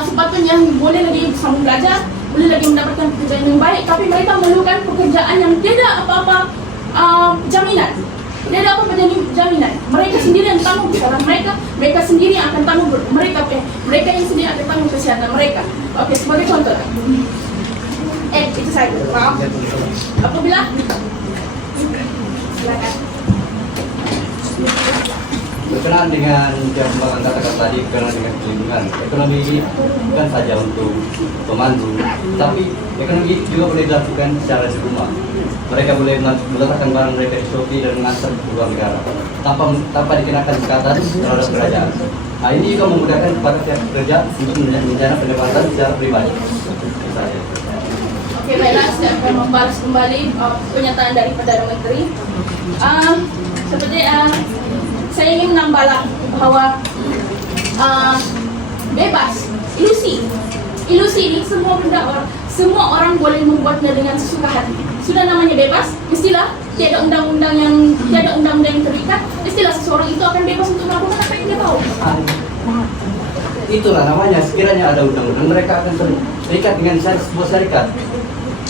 sepatutnya boleh lagi bersama belajar, boleh lagi mendapatkan pekerjaan yang baik, tapi mereka memerlukan pekerjaan yang tidak apa-apa jaminan. Tidak ada apa-apa jaminan. Mereka sendiri yang tanggung kesehatan mereka sendiri yang akan tanggung mereka yang sendiri akan tanggung kesehatan mereka. Oke, sebagai contoh. Itu saja. Maaf. Apabila silakan. Berkenaan dengan yang Bang katakan tadi, berkenaan dengan perlindungan ekonomi ini bukan saja untuk pemandu, tapi ekonomi juga boleh dilakukan secara di rumah. Mereka boleh meletakkan barang mereka di Shopee dan mengantar ke luar negara tanpa dikenakan sekatan terhadap kerajaan. Nah, ini juga memudahkan kepada pihak pekerja untuk menjana pendapatan secara pribadi. Oke, baiklah, saya akan membalas kembali pernyataan dari Perdana Menteri. Seperti saya ingin menambahlah bahwa bebas, ilusi ini semua orang boleh membuatnya dengan sesuka hati. Sudah namanya bebas, mestilah tiada undang-undang yang terikat, mestilah seseorang itu akan bebas untuk melakukan apa yang dia tahu. Itulah namanya, sekiranya ada undang-undang, mereka akan terikat dengan sebuah syarikat.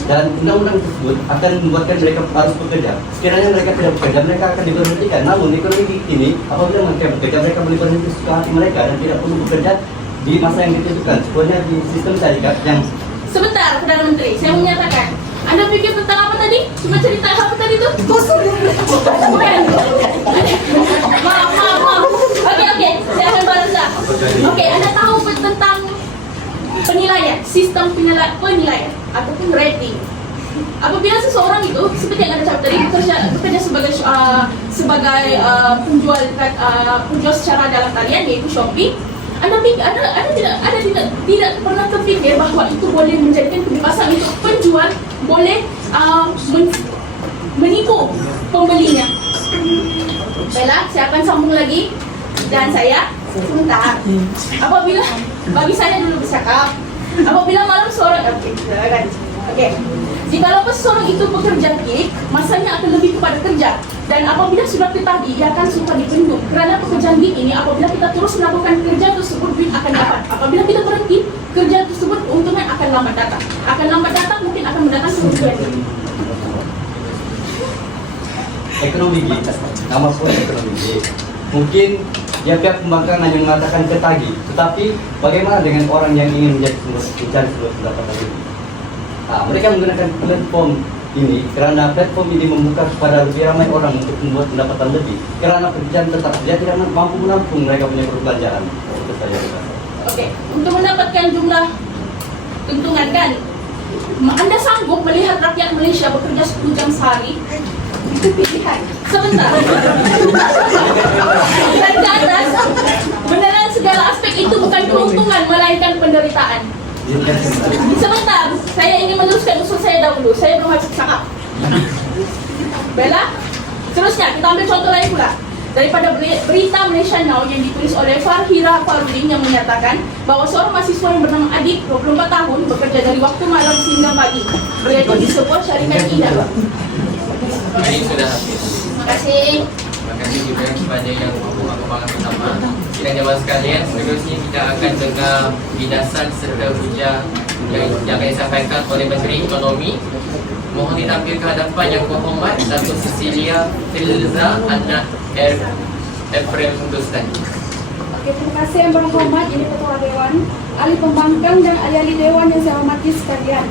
Dan undang-undang tersebut akan membuatkan mereka harus bekerja. Sekiranya mereka tidak bekerja, mereka akan diberhentikan. Namun ekonomi ini, apabila mereka bekerja, mereka boleh berhenti sesuka hati mereka dan tidak perlu bekerja di masa yang ditentukan. Sebenarnya di sistem syarikat yang... Sebentar, Perdana Menteri, saya menyatakan. Anda pikir tentang apa tadi? Cuma cerita apa tadi tu? Kosong. Bukan. Maaf. Okey, saya akan balas dah. Okey, Anda tahu tentang penilaian, sistem penilaian ataupun rating. Apabila seseorang itu seperti yang Anda cakap tadi bekerja sebagai penjual secara dalam talian, yaitu Shopee, Anda tidak pernah terfikir bahawa itu boleh menjadikan kebebasan untuk penjual boleh menipu pembelinya. Baiklah, saya akan sambung lagi dan saya sebentar. Apabila bagi saya dulu bercakap, apabila malam seorang jikalau seseorang itu bekerja gig, masanya akan lebih kepada kerja. Dan apabila sudah ketagih, ia akan suka dipenjung. Kerana pekerjaan gig ini, apabila kita terus melakukan kerja tersebut, duit akan dapat. Apabila kita berhenti, kerja tersebut keuntungan akan lambat datang. Mungkin akan mendatang kerugian. Ekonomi gig, nama pun ekonomi gig. Mungkin pihak pembangkang hanya mengatakan ketagih, tetapi bagaimana dengan orang yang ingin mencari sebuah pendapatan ini? Nah, mereka menggunakan platform ini karena platform ini membuka kepada lebih ramai orang untuk membuat pendapatan lebih. Karena pekerjaan tetap dia tidak mampu menampung mereka punya perbelanjaan. Itu saja. Oke, untuk mendapatkan jumlah keuntungan kan, Anda sanggup melihat rakyat Malaysia bekerja 10 jam sehari? Itu pilihan. Sebentar. Dan ke atas, beneran segala aspek itu bukan keuntungan melainkan penderitaan. Sebentar, saya ingin meneruskan usul saya dahulu. Saya belum habis cakap. Bella, seterusnya kita ambil contoh lain pula. Daripada berita Malaysia Now yang ditulis oleh Farhira Farudin yang menyatakan bahawa seorang mahasiswa yang bernama Adik 24 tahun bekerja dari waktu malam hingga pagi berada di sebuah syarikat indah. Ini sudah habis. Terima kasih. Terima kasih juga kepada yang berkembang pertama. Sidang jemaah sekalian, seterusnya kita akan dengar binasan serta hujah yang akan disampaikan oleh Menteri Ekonomi. Mohon ditampil ke hadapan yang berhormat Datuk Cecilia Filza Anak Efrem Hindustan. Okey, terima kasih yang berhormat Ini Ketua Dewan, ahli pembangkang dan ahli-ahli Dewan yang saya hormati sekalian.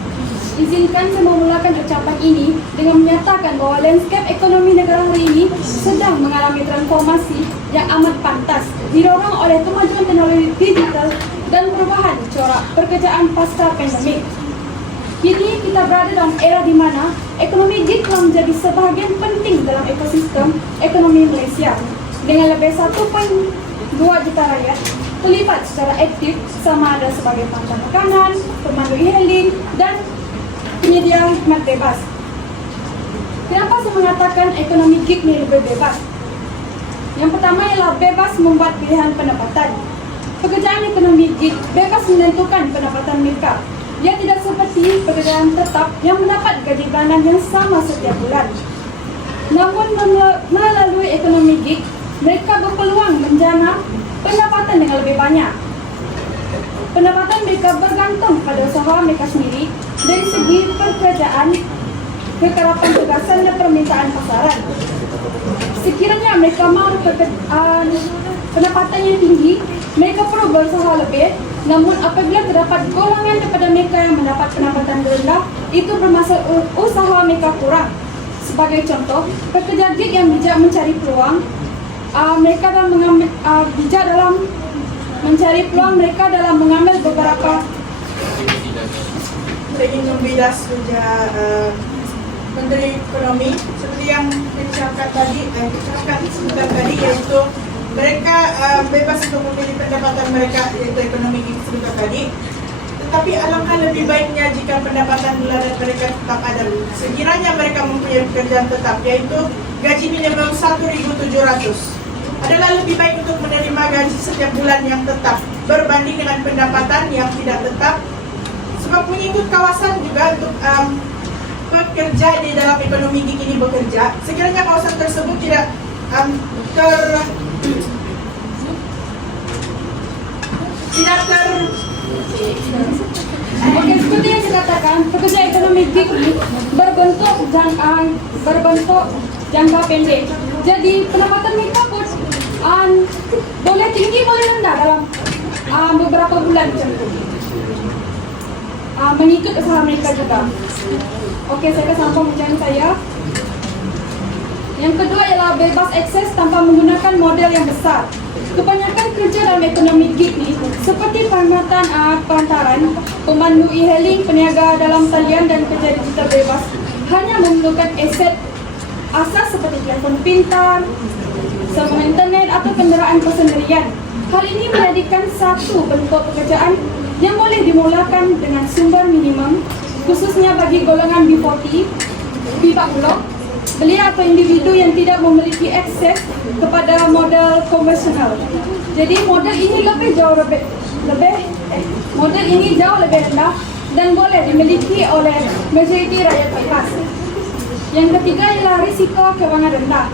Izinkan saya memulakan ucapan ini dengan menyatakan bahawa landscape ekonomi negara hari ini sedang mengalami transformasi yang amat pantas didorong oleh kemajuan teknologi digital dan perubahan corak pekerjaan pasca pandemik. Kini kita berada dalam era di mana ekonomi digital menjadi sebahagian penting dalam ekosistem ekonomi Malaysia dengan lebih 1.2 juta rakyat terlibat secara aktif sama ada sebagai pangkal makanan, pemandu e-hailing dan penyedia khidmat bebas. Kenapa saya mengatakan ekonomi gig ini lebih bebas? Yang pertama ialah bebas membuat pilihan pendapatan. Pekerjaan ekonomi gig bebas menentukan pendapatan mereka. Ia tidak seperti pekerjaan tetap yang mendapat gaji bulanan yang sama setiap bulan. Namun melalui ekonomi gig, mereka berpeluang menjana pendapatan dengan lebih banyak. Pendapatan mereka bergantung pada usaha mereka sendiri dari segi pekerjaan, kekerapan tugasan dan permintaan pasaran. Sekiranya mereka mahu pendapatan yang tinggi, mereka perlu berusaha lebih. Namun apabila terdapat golongan daripada mereka yang mendapat pendapatan rendah, itu bermaksud usaha mereka kurang. Sebagai contoh, pekerja gig yang bijak mencari peluang, mereka dalam mengambil, bijak dalam mencari peluang mereka dalam mengambil beberapa. Saya ingin membilas kerja Menteri Ekonomi seperti yang dicakap tadi, sebentar tadi, iaitu mereka bebas untuk memilih pendapatan mereka, iaitu ekonomi sebentar tadi. Tetapi alangkah lebih baiknya jika pendapatan bulanan mereka tetap ada. Sekiranya mereka mempunyai pekerjaan tetap, yaitu gaji minimum 1.700. Adalah lebih baik untuk menerima gaji setiap bulan yang tetap berbanding dengan pendapatan yang tidak tetap. Sebab mengikut kawasan juga untuk pekerja di dalam ekonomi gig ini bekerja, sekiranya kawasan tersebut tidak Okey, seperti yang saya katakan, pekerja ekonomi gig ini berbentuk jangka pendek. Jadi pendapatan mereka pun boleh tinggi, boleh rendah dalam beberapa bulan macam itu. Mengikut usaha mereka juga. Okey, saya akan sambung bincang saya. Yang kedua ialah bebas akses tanpa menggunakan modal yang besar. Kebanyakan kerja dalam ekonomi gig ni seperti perantaran, pemandu e-hailing, peniaga dalam talian dan kerja digital bebas hanya memerlukan aset asas seperti telefon pintar, sambungan internet atau kenderaan persendirian. Hal ini menjadikan satu bentuk pekerjaan yang boleh dimulakan dengan sumber minimum, khususnya bagi golongan B40, B40, belia atau individu yang tidak memiliki akses kepada modal konvensional. Jadi modal ini jauh lebih rendah dan boleh dimiliki oleh majoriti rakyat kelas. Yang ketiga ialah risiko kewangan rendah.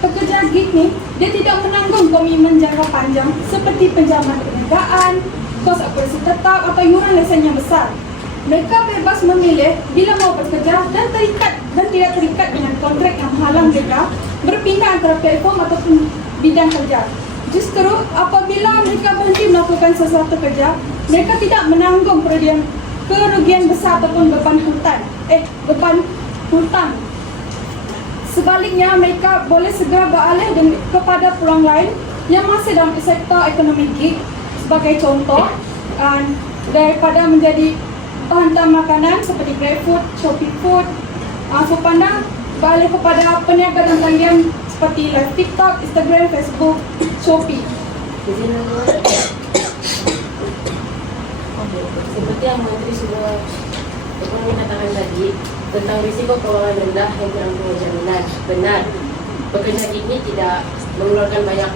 Pekerja gig ni dia tidak menanggung komitmen jangka panjang seperti pinjaman perniagaan, kos operasi tetap atau iuran lesen yang besar. Mereka bebas memilih bila mau bekerja dan tidak terikat dengan kontrak yang menghalang mereka berpindah antara platform ataupun bidang kerja. Justru apabila mereka berhenti melakukan sesuatu kerja, mereka tidak menanggung kerugian besar ataupun beban hutang. Sebaliknya, mereka boleh segera beralih kepada peluang lain yang masih dalam sektor ekonomi gig. Sebagai contoh, daripada menjadi penghantar makanan seperti GrabFood, Shopee Food, Foodpanda, beralih kepada peniaga dan talian seperti live TikTok, Instagram, Facebook, Shopee. Seperti yang Menteri sudah Ekonomi katakan tadi tentang risiko keuangan rendah yang kurang punya jaminan. Benar, pekerja ini tidak mengeluarkan banyak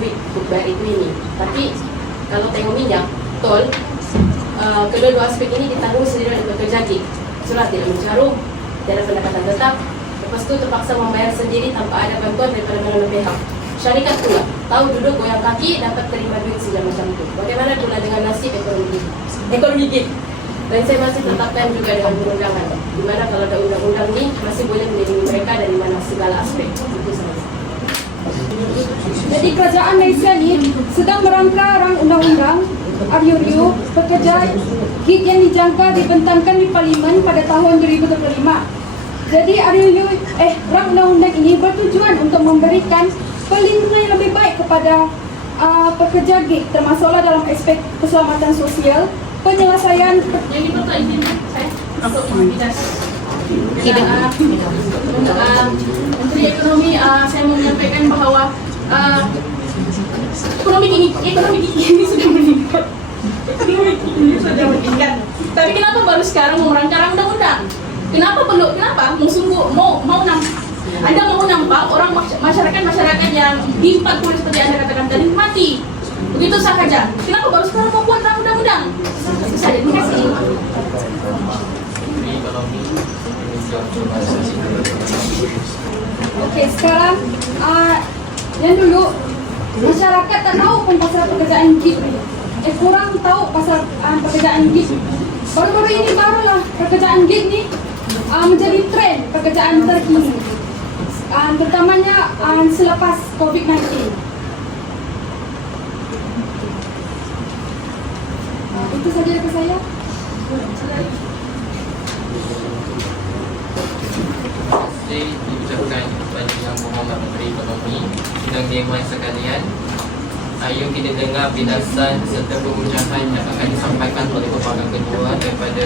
duit untuk bayar itu ini. Tapi kalau tengok minyak, tol, kedua-dua aspek ini ditanggung sendiri oleh pekerja gig. Surat tidak mencarum, tidak ada pendapatan tetap. Lepas itu terpaksa membayar sendiri tanpa ada bantuan daripada mana pihak. Syarikat pula tahu duduk goyang kaki dapat terima duit sejam macam itu. Bagaimana pula dengan nasib ekonomi gig? Dan saya masih tetapkan juga dengan perundangan, di mana kalau ada undang-undang ini masih boleh melindungi mereka dari mana segala aspek. Itu saja. Jadi kerajaan Malaysia ini sedang merangka undang-undang RUU pekerja gig yang dijangka dibentangkan di Parlimen pada tahun 2025. Jadi rang undang-undang ini bertujuan untuk memberikan perlindungan yang lebih baik kepada pekerja gig, termasuklah dalam aspek keselamatan sosial, penyelesaian Yang diperlukan izin saya untuk mengidas. Menteri Ekonomi, saya mau menyampaikan bahawa ekonomi ini sudah meningkat. Tapi kenapa baru sekarang mau merancang undang-undang? Kenapa Anda mau nampak orang masyarakat yang di 40 seperti Anda katakan tadi mati. Begitu sahaja. Kenapa baru sekarang mau buat undang-undang? Itu saja. Terima kasih. Okey, sekarang yang dulu masyarakat tak tahu pun pasal pekerjaan gig ni. Kurang tahu pasal pekerjaan gig. Baru-baru ini barulah pekerjaan gig ni menjadi trend pekerjaan terkini. Terutamanya selepas COVID-19. Itu saja dari saya. Jadi diucapkan kepada Yang Berhormat Menteri Ekonomi, sidang dewan sekalian, ayo kita dengar penjelasan serta perubahan yang akan disampaikan oleh pembangkang kedua daripada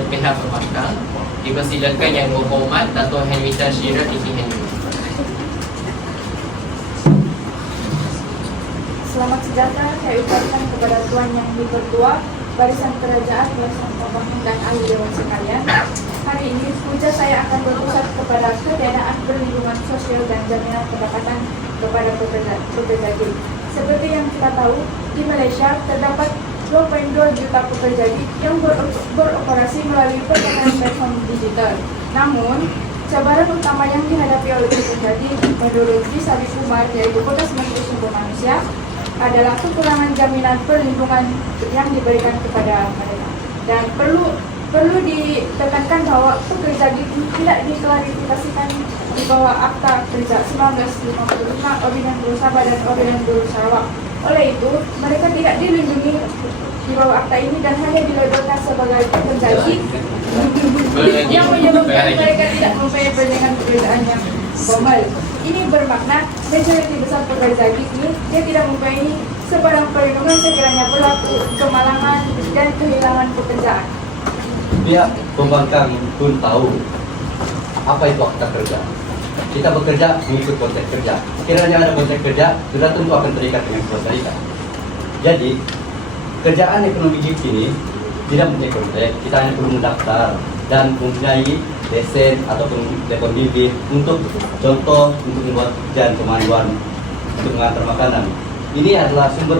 pihak pembangkang. Dipersilakan Yang Berhormat Dato' Henrietta Shira Titi Henry. Selamat sejahtera saya ucapkan kepada Tuan Yang Dipertua, Barisan Kerajaan, Pelaksana Pembangkang dan ahli dewan sekalian. Hari ini puja saya akan berpusat kepada ketiadaan perlindungan sosial dan jaminan pendapatan kepada pekerja gig. Seperti yang kita tahu, di Malaysia terdapat 2.2 juta pekerja gig yang beroperasi melalui perdagangan platform digital. Namun, cabaran utama yang dihadapi oleh pekerja gig menurut Rizalif Umar, yaitu Bekas Menteri Sumber Manusia, adalah kekurangan jaminan perlindungan yang diberikan kepada mereka. Dan perlu ditekankan bahawa pekerja gig tidak diklarifikasikan di bawah Akta Kerja 1955 Ordinans Buruh Sabah dan Ordinans Buruh Sarawak. Oleh itu, mereka tidak dilindungi di bawah akta ini dan hanya dilabelkan sebagai pekerja gig yang menyebabkan mereka tidak mempunyai perjalanan pekerjaan yang formal. Ini bermakna majoriti besar pekerja gig ini dia tidak mempunyai sebarang perlindungan sekiranya berlaku kemalangan dan kehilangan pekerjaan. Pihak pembangkang pun tahu apa itu akta kerja. Kita bekerja mengikut kontrak kerja. Sekiranya ada kontrak kerja, sudah tentu akan terikat dengan kontrak. Jadi, kerjaan ekonomi gig ini tidak mempunyai kontrak. Kita hanya perlu mendaftar dan mempunyai lesen ataupun telepon bimbit untuk contoh untuk membuat pekerjaan pemanduan untuk mengantar makanan. Ini adalah sumber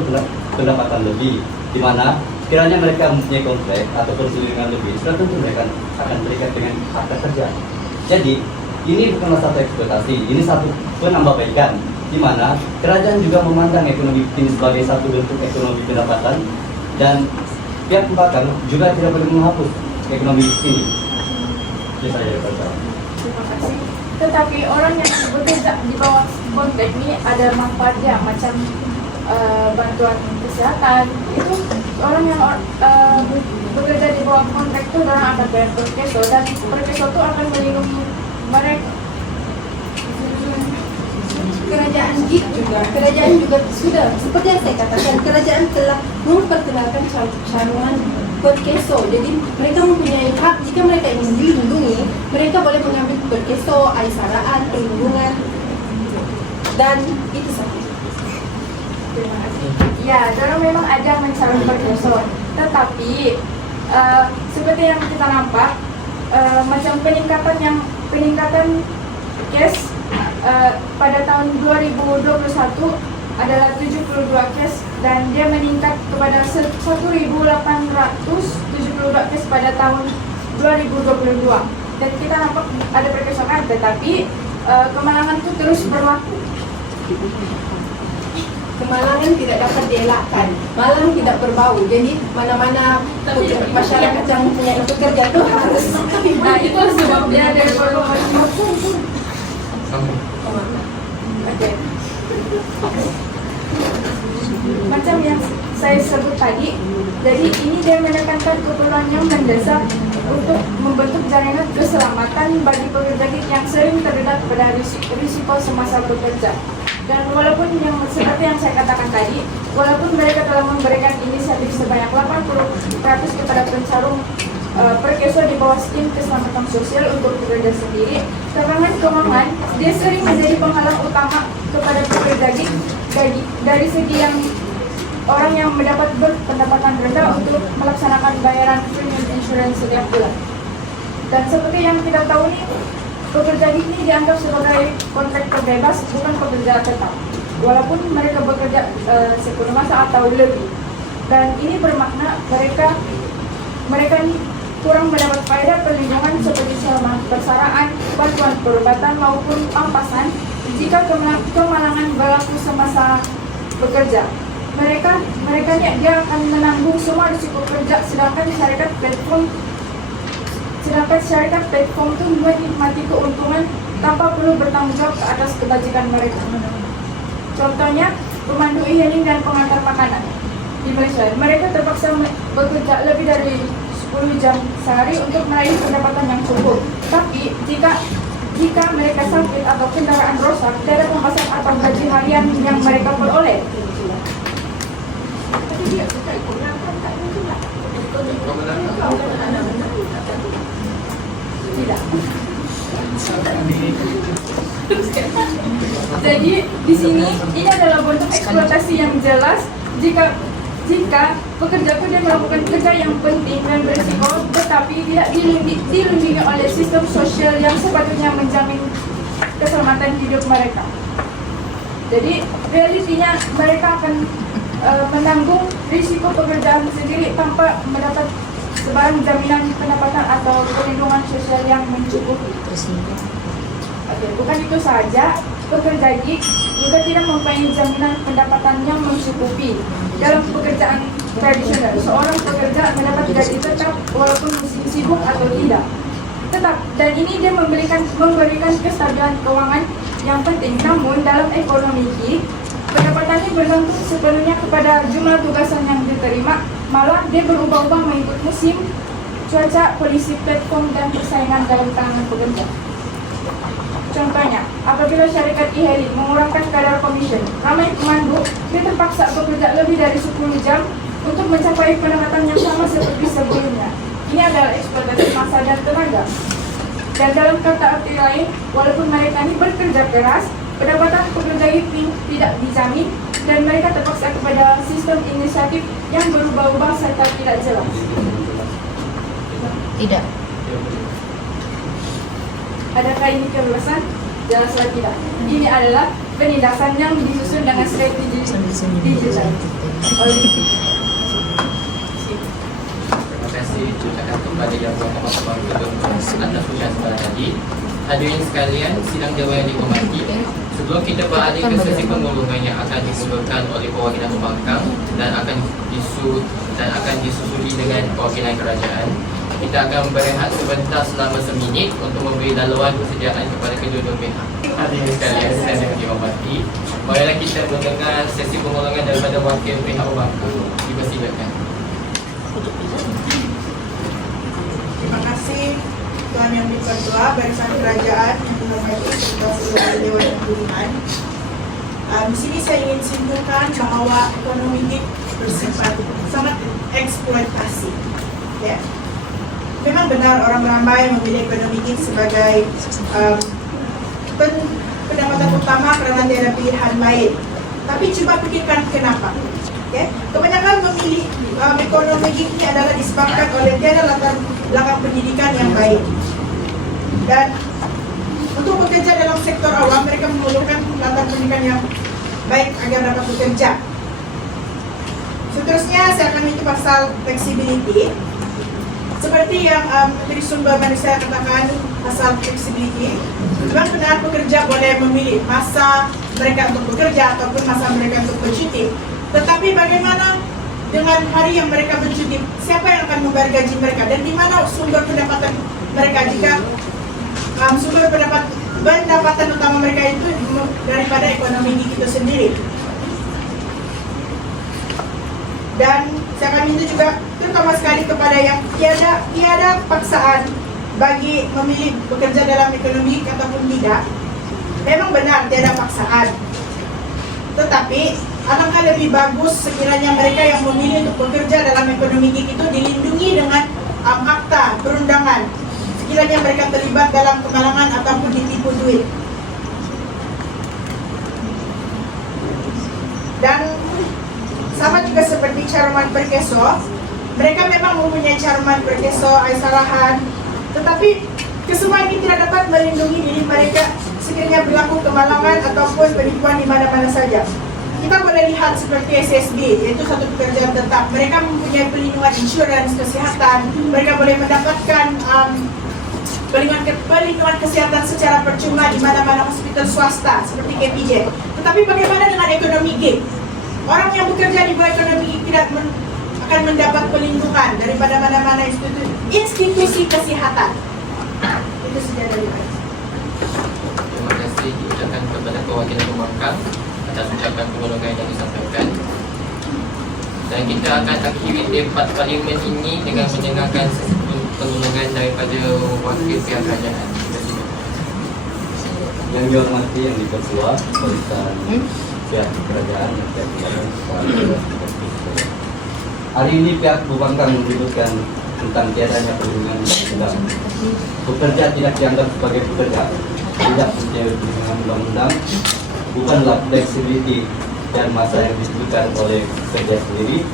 pendapatan lebih, di mana sekiranya mereka mempunyai kontrak ataupun perlindungan lebih, sudah tentu mereka akan terikat dengan akta kerja. Jadi, ini bukanlah satu eksploitasi, ini satu penambahbaikan, di mana kerajaan juga memandang ekonomi ini sebagai satu bentuk ekonomi pendapatan dan pihak pembangkang juga tidak boleh menghapus ekonomi ini. Ini saja dari saya. Terima kasih. Tetapi orang yang bekerja di bawah kontrak ini ada manfaatnya, macam bantuan kesehatan. Itu orang yang bekerja di bawah kontrak itu orang akan bayar per keso, dan per keso itu akan melindungi mereka. Kerajaan juga sudah seperti yang saya katakan, kerajaan telah memperkenalkan cadangan perkeso. Jadi mereka mempunyai hak, jika mereka ingin dilindungi, mereka boleh mengambil perkeso, aisaraan, perlindungan, dan itu saja. Terima kasih. Ya, dorang memang ada mencalon perkeso, tetapi seperti yang kita nampak, macam peningkatan case pada tahun 2021 adalah 72 case, dan dia meningkat kepada 1.872 case pada tahun 2022. Dan kita nampak ada perkesokan, tetapi kemalangan itu terus berlaku. Kemalangan tidak dapat dielakkan, malang tidak berbau. Jadi mana-mana masyarakat yang punya pekerja itu harus. Nah, itu sebabnya dari Oke. Macam yang saya sebut tadi, jadi ini dia menekankan keperluan yang mendesak untuk membentuk jaringan keselamatan bagi pekerja yang sering terdedah pada risiko semasa bekerja. Dan walaupun yang seperti yang saya katakan tadi, walaupun mereka telah memberikan inisiatif sebanyak 80% kepada pencarung perkeso di bawah skim keselamatan sosial untuk pekerja sendiri, kekurangan keuangan dia sering menjadi penghalang utama kepada pekerja dari segi yang orang yang mendapat berpendapatan rendah untuk melaksanakan bayaran premium insurance setiap bulan. Dan seperti yang kita tahu nih, pekerja ini dianggap sebagai kontraktor bebas, bukan pekerja tetap, walaupun mereka bekerja sepenuh masa atau lebih. Dan ini bermakna mereka ini kurang mendapat faedah perlindungan seperti selama persaraan, bantuan perobatan maupun pampasan jika kemalangan berlaku semasa bekerja. Mereka dia akan menanggung semua risiko kerja, sedangkan syarikat platform itu menikmati keuntungan tanpa perlu bertanggung jawab ke atas kebajikan mereka. Contohnya, pemandu e-hailing dan pengantar makanan di Malaysia. Mereka terpaksa bekerja lebih dari 10 jam sehari untuk meraih pendapatan yang cukup. Tapi jika mereka sakit atau kendaraan rosak, tidak ada pembahasan atau gaji harian yang mereka peroleh. Tidak. Jadi di sini ini adalah bentuk eksploitasi yang jelas jika pekerja dia melakukan kerja yang penting dan berisiko, tetapi tidak dilindungi oleh sistem sosial yang sepatutnya menjamin keselamatan hidup mereka. Jadi realitinya mereka akan menanggung risiko pekerjaan sendiri tanpa mendapat sebarang jaminan pendapatan atau perlindungan sosial yang mencukupi. Oke, bukan itu saja, pekerja gig juga tidak mempunyai jaminan pendapatan yang mencukupi. Dalam pekerjaan tradisional, seorang pekerja mendapat gaji tetap walaupun musim sibuk atau tidak. Dan ini dia memberikan kestabilan keuangan yang penting. Namun dalam ekonomi gig, pendapatannya bergantung sepenuhnya kepada jumlah tugasan yang diterima, malah dia berubah-ubah mengikut musim, cuaca, kondisi platform, dan persaingan dalam kalangan pekerja. Contohnya, apabila syarikat e-hailing mengurangkan kadar komisen, ramai pemandu, dia terpaksa bekerja lebih dari 10 jam untuk mencapai pendapatan yang sama seperti sebelumnya. Ini adalah eksploitasi massa dan tenaga. Dan dalam kata arti lain, walaupun mereka ini bekerja keras, pendapatan pekerja itu tidak dijamin, dan mereka terpaksa kepada sistem inisiatif yang berubah-ubah serta tidak jelas. Tidak. Adakah ini kebebasan? Jelaslah tidak. Ini adalah penindasan yang disusun dengan strategi digital. Terima kasih ucapkan kepada yang teman-teman atas ucapan tadi. Hadirin sekalian, sidang dewan yang dihormati, sebelum kita beralih ke sesi pemulungan yang akan dimulakan oleh perwakilan pembangkang dan akan disusuli dengan perwakilan kerajaan, kita akan berehat sebentar selama seminit untuk memberi laluan persediaan kepada kedua-dua pihak. Hadirin sekalian, saya yang dihormati, marilah kita mendengar sesi pemulungan daripada wakil pihak pembangkang. Dipersilakan. Terima kasih Tuan Yang Dipertua, barisan kerajaan yang dihormati serta seluruh Dewan yang budiman. Di sini saya ingin simpulkan bahwa ekonomi gig bersifat sangat eksploitasi. Ya. Memang benar orang ramai memilih ekonomi gig sebagai pendapatan utama karena tiada pilihan lain. Tapi coba pikirkan kenapa. Okay? Kebanyakan memilih ekonomi gig ini adalah disebabkan oleh tiada latar belakang pendidikan yang baik. Dan untuk bekerja dalam sektor awam, mereka memerlukan latar pendidikan yang baik agar dapat bekerja. Seterusnya saya akan minta pasal flexibility. Seperti yang Menteri Sumber Manusia katakan, pasal flexibility, memang benar pekerja boleh memilih masa mereka untuk bekerja ataupun masa mereka untuk bercuti. Tetapi bagaimana dengan hari yang mereka bercuti? Siapa yang akan membayar gaji mereka? Dan di mana sumber pendapatan mereka jika sumber pendapatan utama mereka itu daripada ekonomi itu sendiri? Dan saya akan minta juga terutama sekali kepada yang tiada paksaan bagi memilih bekerja dalam ekonomi ataupun tidak. Memang benar tiada paksaan, tetapi alangkah lebih bagus sekiranya mereka yang memilih untuk bekerja dalam ekonomi gig itu dilindungi dengan akta perundangan sekiranya mereka terlibat dalam kemalangan ataupun ditipu duit. Dan sama juga seperti Chairman Perkeso, mereka memang mempunyai Chairman Perkeso, Aisarahan, tetapi kesemua ini tidak dapat melindungi diri mereka sekiranya berlaku kemalangan ataupun penipuan di mana-mana saja. Kita boleh lihat seperti SSB, yaitu satu pekerjaan tetap. Mereka mempunyai perlindungan insurans kesihatan, mereka boleh mendapatkan perlindungan kesihatan secara percuma di mana-mana hospital swasta seperti KPJ. Tetapi bagaimana dengan ekonomi gig? Orang yang bekerja di bawah ekonomi gig tidak akan mendapat perlindungan daripada mana-mana institusi kesihatan. Itu saja dari saya. Terima kasih diucapkan kepada perwakilan pembangkang atas ucapan permohonan yang disampaikan. Dan kita akan akhiri debat parlimen ini dengan mendengarkan permohonan daripada wakil pihak kerajaan. Yang dihormati yang dipertua, barisan pihak kerajaan, hari ini pihak pembangkang menyebutkan tentang tiadanya perlindungan undang-undang. Pekerja tidak dianggap sebagai pekerja, tidak mempunyai perlindungan undang-undang, bukanlah flexibility dan masa yang disebutkan oleh pekerja sendiri.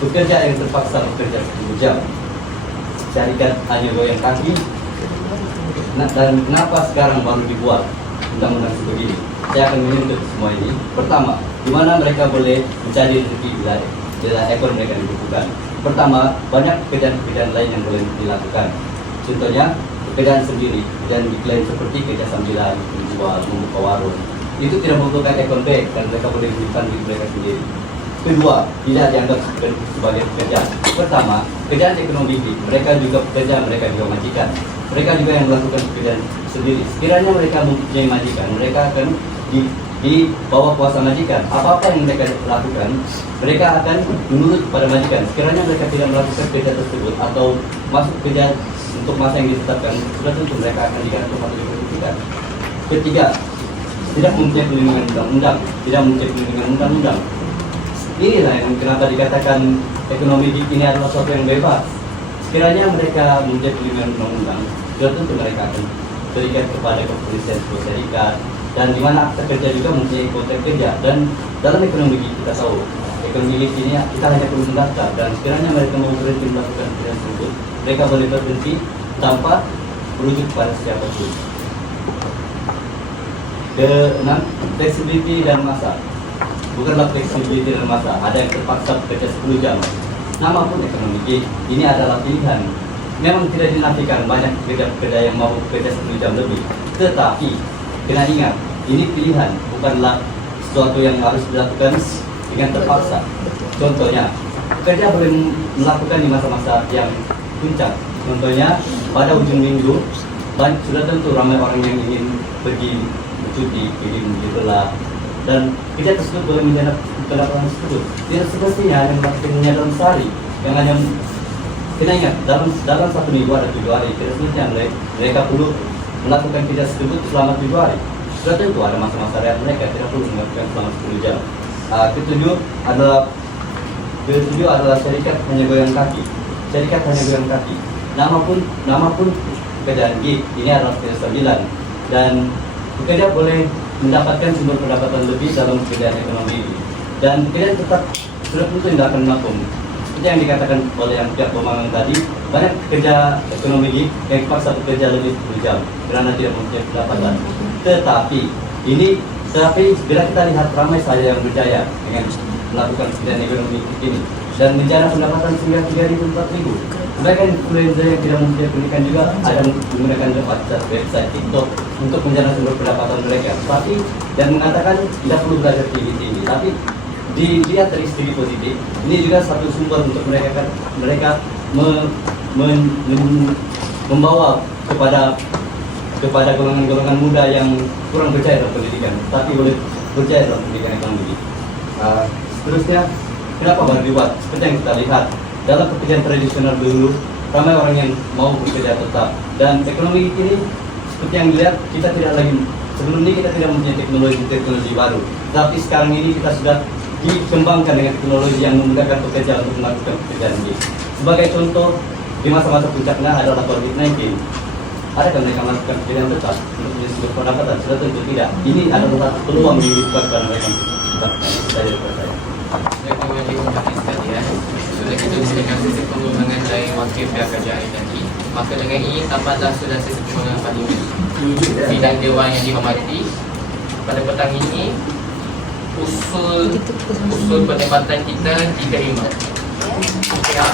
Pekerja yang terpaksa bekerja 10 jam, syarikat hanya goyang kaki. Dan kenapa sekarang baru dibuat undang-undang sebegini? Saya akan menuntut semua ini. Pertama, di mana mereka boleh mencari rezeki bila ekor mereka dibutuhkan. Pertama, banyak pekerjaan-pekerjaan lain yang boleh dilakukan. Contohnya, pekerjaan sendiri dan diklaim seperti kerja sambilan, menjual, membuka warung. Itu tidak membutuhkan ekor baik dan mereka boleh menunjukkan diri mereka sendiri. Kedua, tidak dianggap sebagai pekerjaan. Pertama, pekerjaan ekonomi mereka juga pekerja, mereka juga majikan. Mereka juga yang melakukan pekerjaan sendiri. Sekiranya mereka mempunyai majikan, mereka akan di bawah kuasa majikan. Apa-apa yang mereka lakukan, mereka akan menurut pada majikan. Sekiranya mereka tidak melakukan kerja tersebut atau masuk kerja untuk masa yang ditetapkan, sudah tentu mereka akan digantung atau diberhentikan. Ketiga, tidak mempunyai perlindungan undang-undang, tidak mempunyai perlindungan undang-undang. Inilah yang kenapa dikatakan ekonomi ini adalah sesuatu yang bebas. Sekiranya mereka mempunyai perlindungan undang-undang, sudah tentu mereka akan terikat kepada kepolisian serikat, dan di mana akta kerja juga mempunyai kontrak kerja. Dan dalam ekonomi kita tahu, ekonomi ini kita hanya perlu mendaftar, dan sekiranya mereka mau berhenti melakukan pekerjaan tersebut, mereka boleh berhenti tanpa merujuk pada siapapun. Keenam, flexibility dan masa. Bukanlah flexibility dan masa, ada yang terpaksa bekerja 10 jam. Nama pun ekonomi gig, ini adalah pilihan. Memang tidak dinafikan banyak pekerja-pekerja yang mau bekerja 10 jam lebih. Tetapi, kena ingat, ini pilihan, bukanlah sesuatu yang harus dilakukan dengan terpaksa. Contohnya, pekerja boleh melakukan di masa-masa yang puncak. Contohnya, pada ujung minggu, sudah tentu ramai orang yang ingin pergi bercuti, pergi bergerak, dan kerja tersebut boleh mendapat pendapatan tersebut. Tidak semestinya yang melakukannya dalam sehari. yang hanya kita ingat dalam 1 minggu ada 7 hari, tidak semestinya mereka perlu melakukan kerja tersebut selama 7 hari. Sudah tentu ada masa-masa rehat mereka, tidak perlu melakukan selama 10 jam. Ketujuh adalah syarikat hanya goyang kaki. Syarikat hanya goyang kaki. Nama pun pekerjaan gig ini adalah stabilan, dan pekerja boleh mendapatkan sumber pendapatan lebih dalam pekerjaan ekonomi ini. Dan pekerjaan tetap sudah tentu tidak akan maklum. Seperti yang dikatakan oleh yang pihak pembangunan tadi, banyak pekerja ekonomi gig yang dipaksa bekerja lebih 10 jam karena tidak mempunyai pendapatan. Tetapi bila kita lihat ramai saja yang berjaya dengan melakukan pekerjaan ekonomi ini dan menjana pendapatan hingga 3.000-4.000. Sebagian influencer yang tidak mempunyai pendidikan juga ada menggunakan website TikTok untuk menjana sumber pendapatan mereka. Tapi dan mengatakan tidak perlu belajar tinggi-tinggi. Tapi dilihat dari segi positif, ini juga satu sumber untuk mereka membawa kepada golongan-golongan muda yang kurang percaya dalam pendidikan, tapi boleh percaya dalam pendidikan ekonomi. Seterusnya, kenapa baru dibuat? Seperti yang kita lihat dalam pekerjaan tradisional dulu, ramai orang yang mau bekerja tetap, dan ekonomi ini seperti yang dilihat kita tidak lagi, sebelum ini kita tidak mempunyai teknologi baru, tapi sekarang ini kita sudah dikembangkan dengan teknologi yang memudahkan pekerja untuk melakukan pekerjaan ini. Sebagai contoh, di masa-masa puncaknya adalah COVID-19. Adakah mereka melakukan pekerjaan tetap untuk punya sumber pendapatan? Sudah tentu tidak. Ini adalah satu peluang yang dibuatkan mereka. Saya percaya. Ketua Dewan Pakis sekalian, sudah kita disediakan sesi pengulangan dari wakil pihak kerajaan tadi. Maka dengan ini tamatlah sudah sesi pengulangan parlimen. Sidang Dewan yang dihormati, pada petang ini usul pertempatan kita diterima. Ya.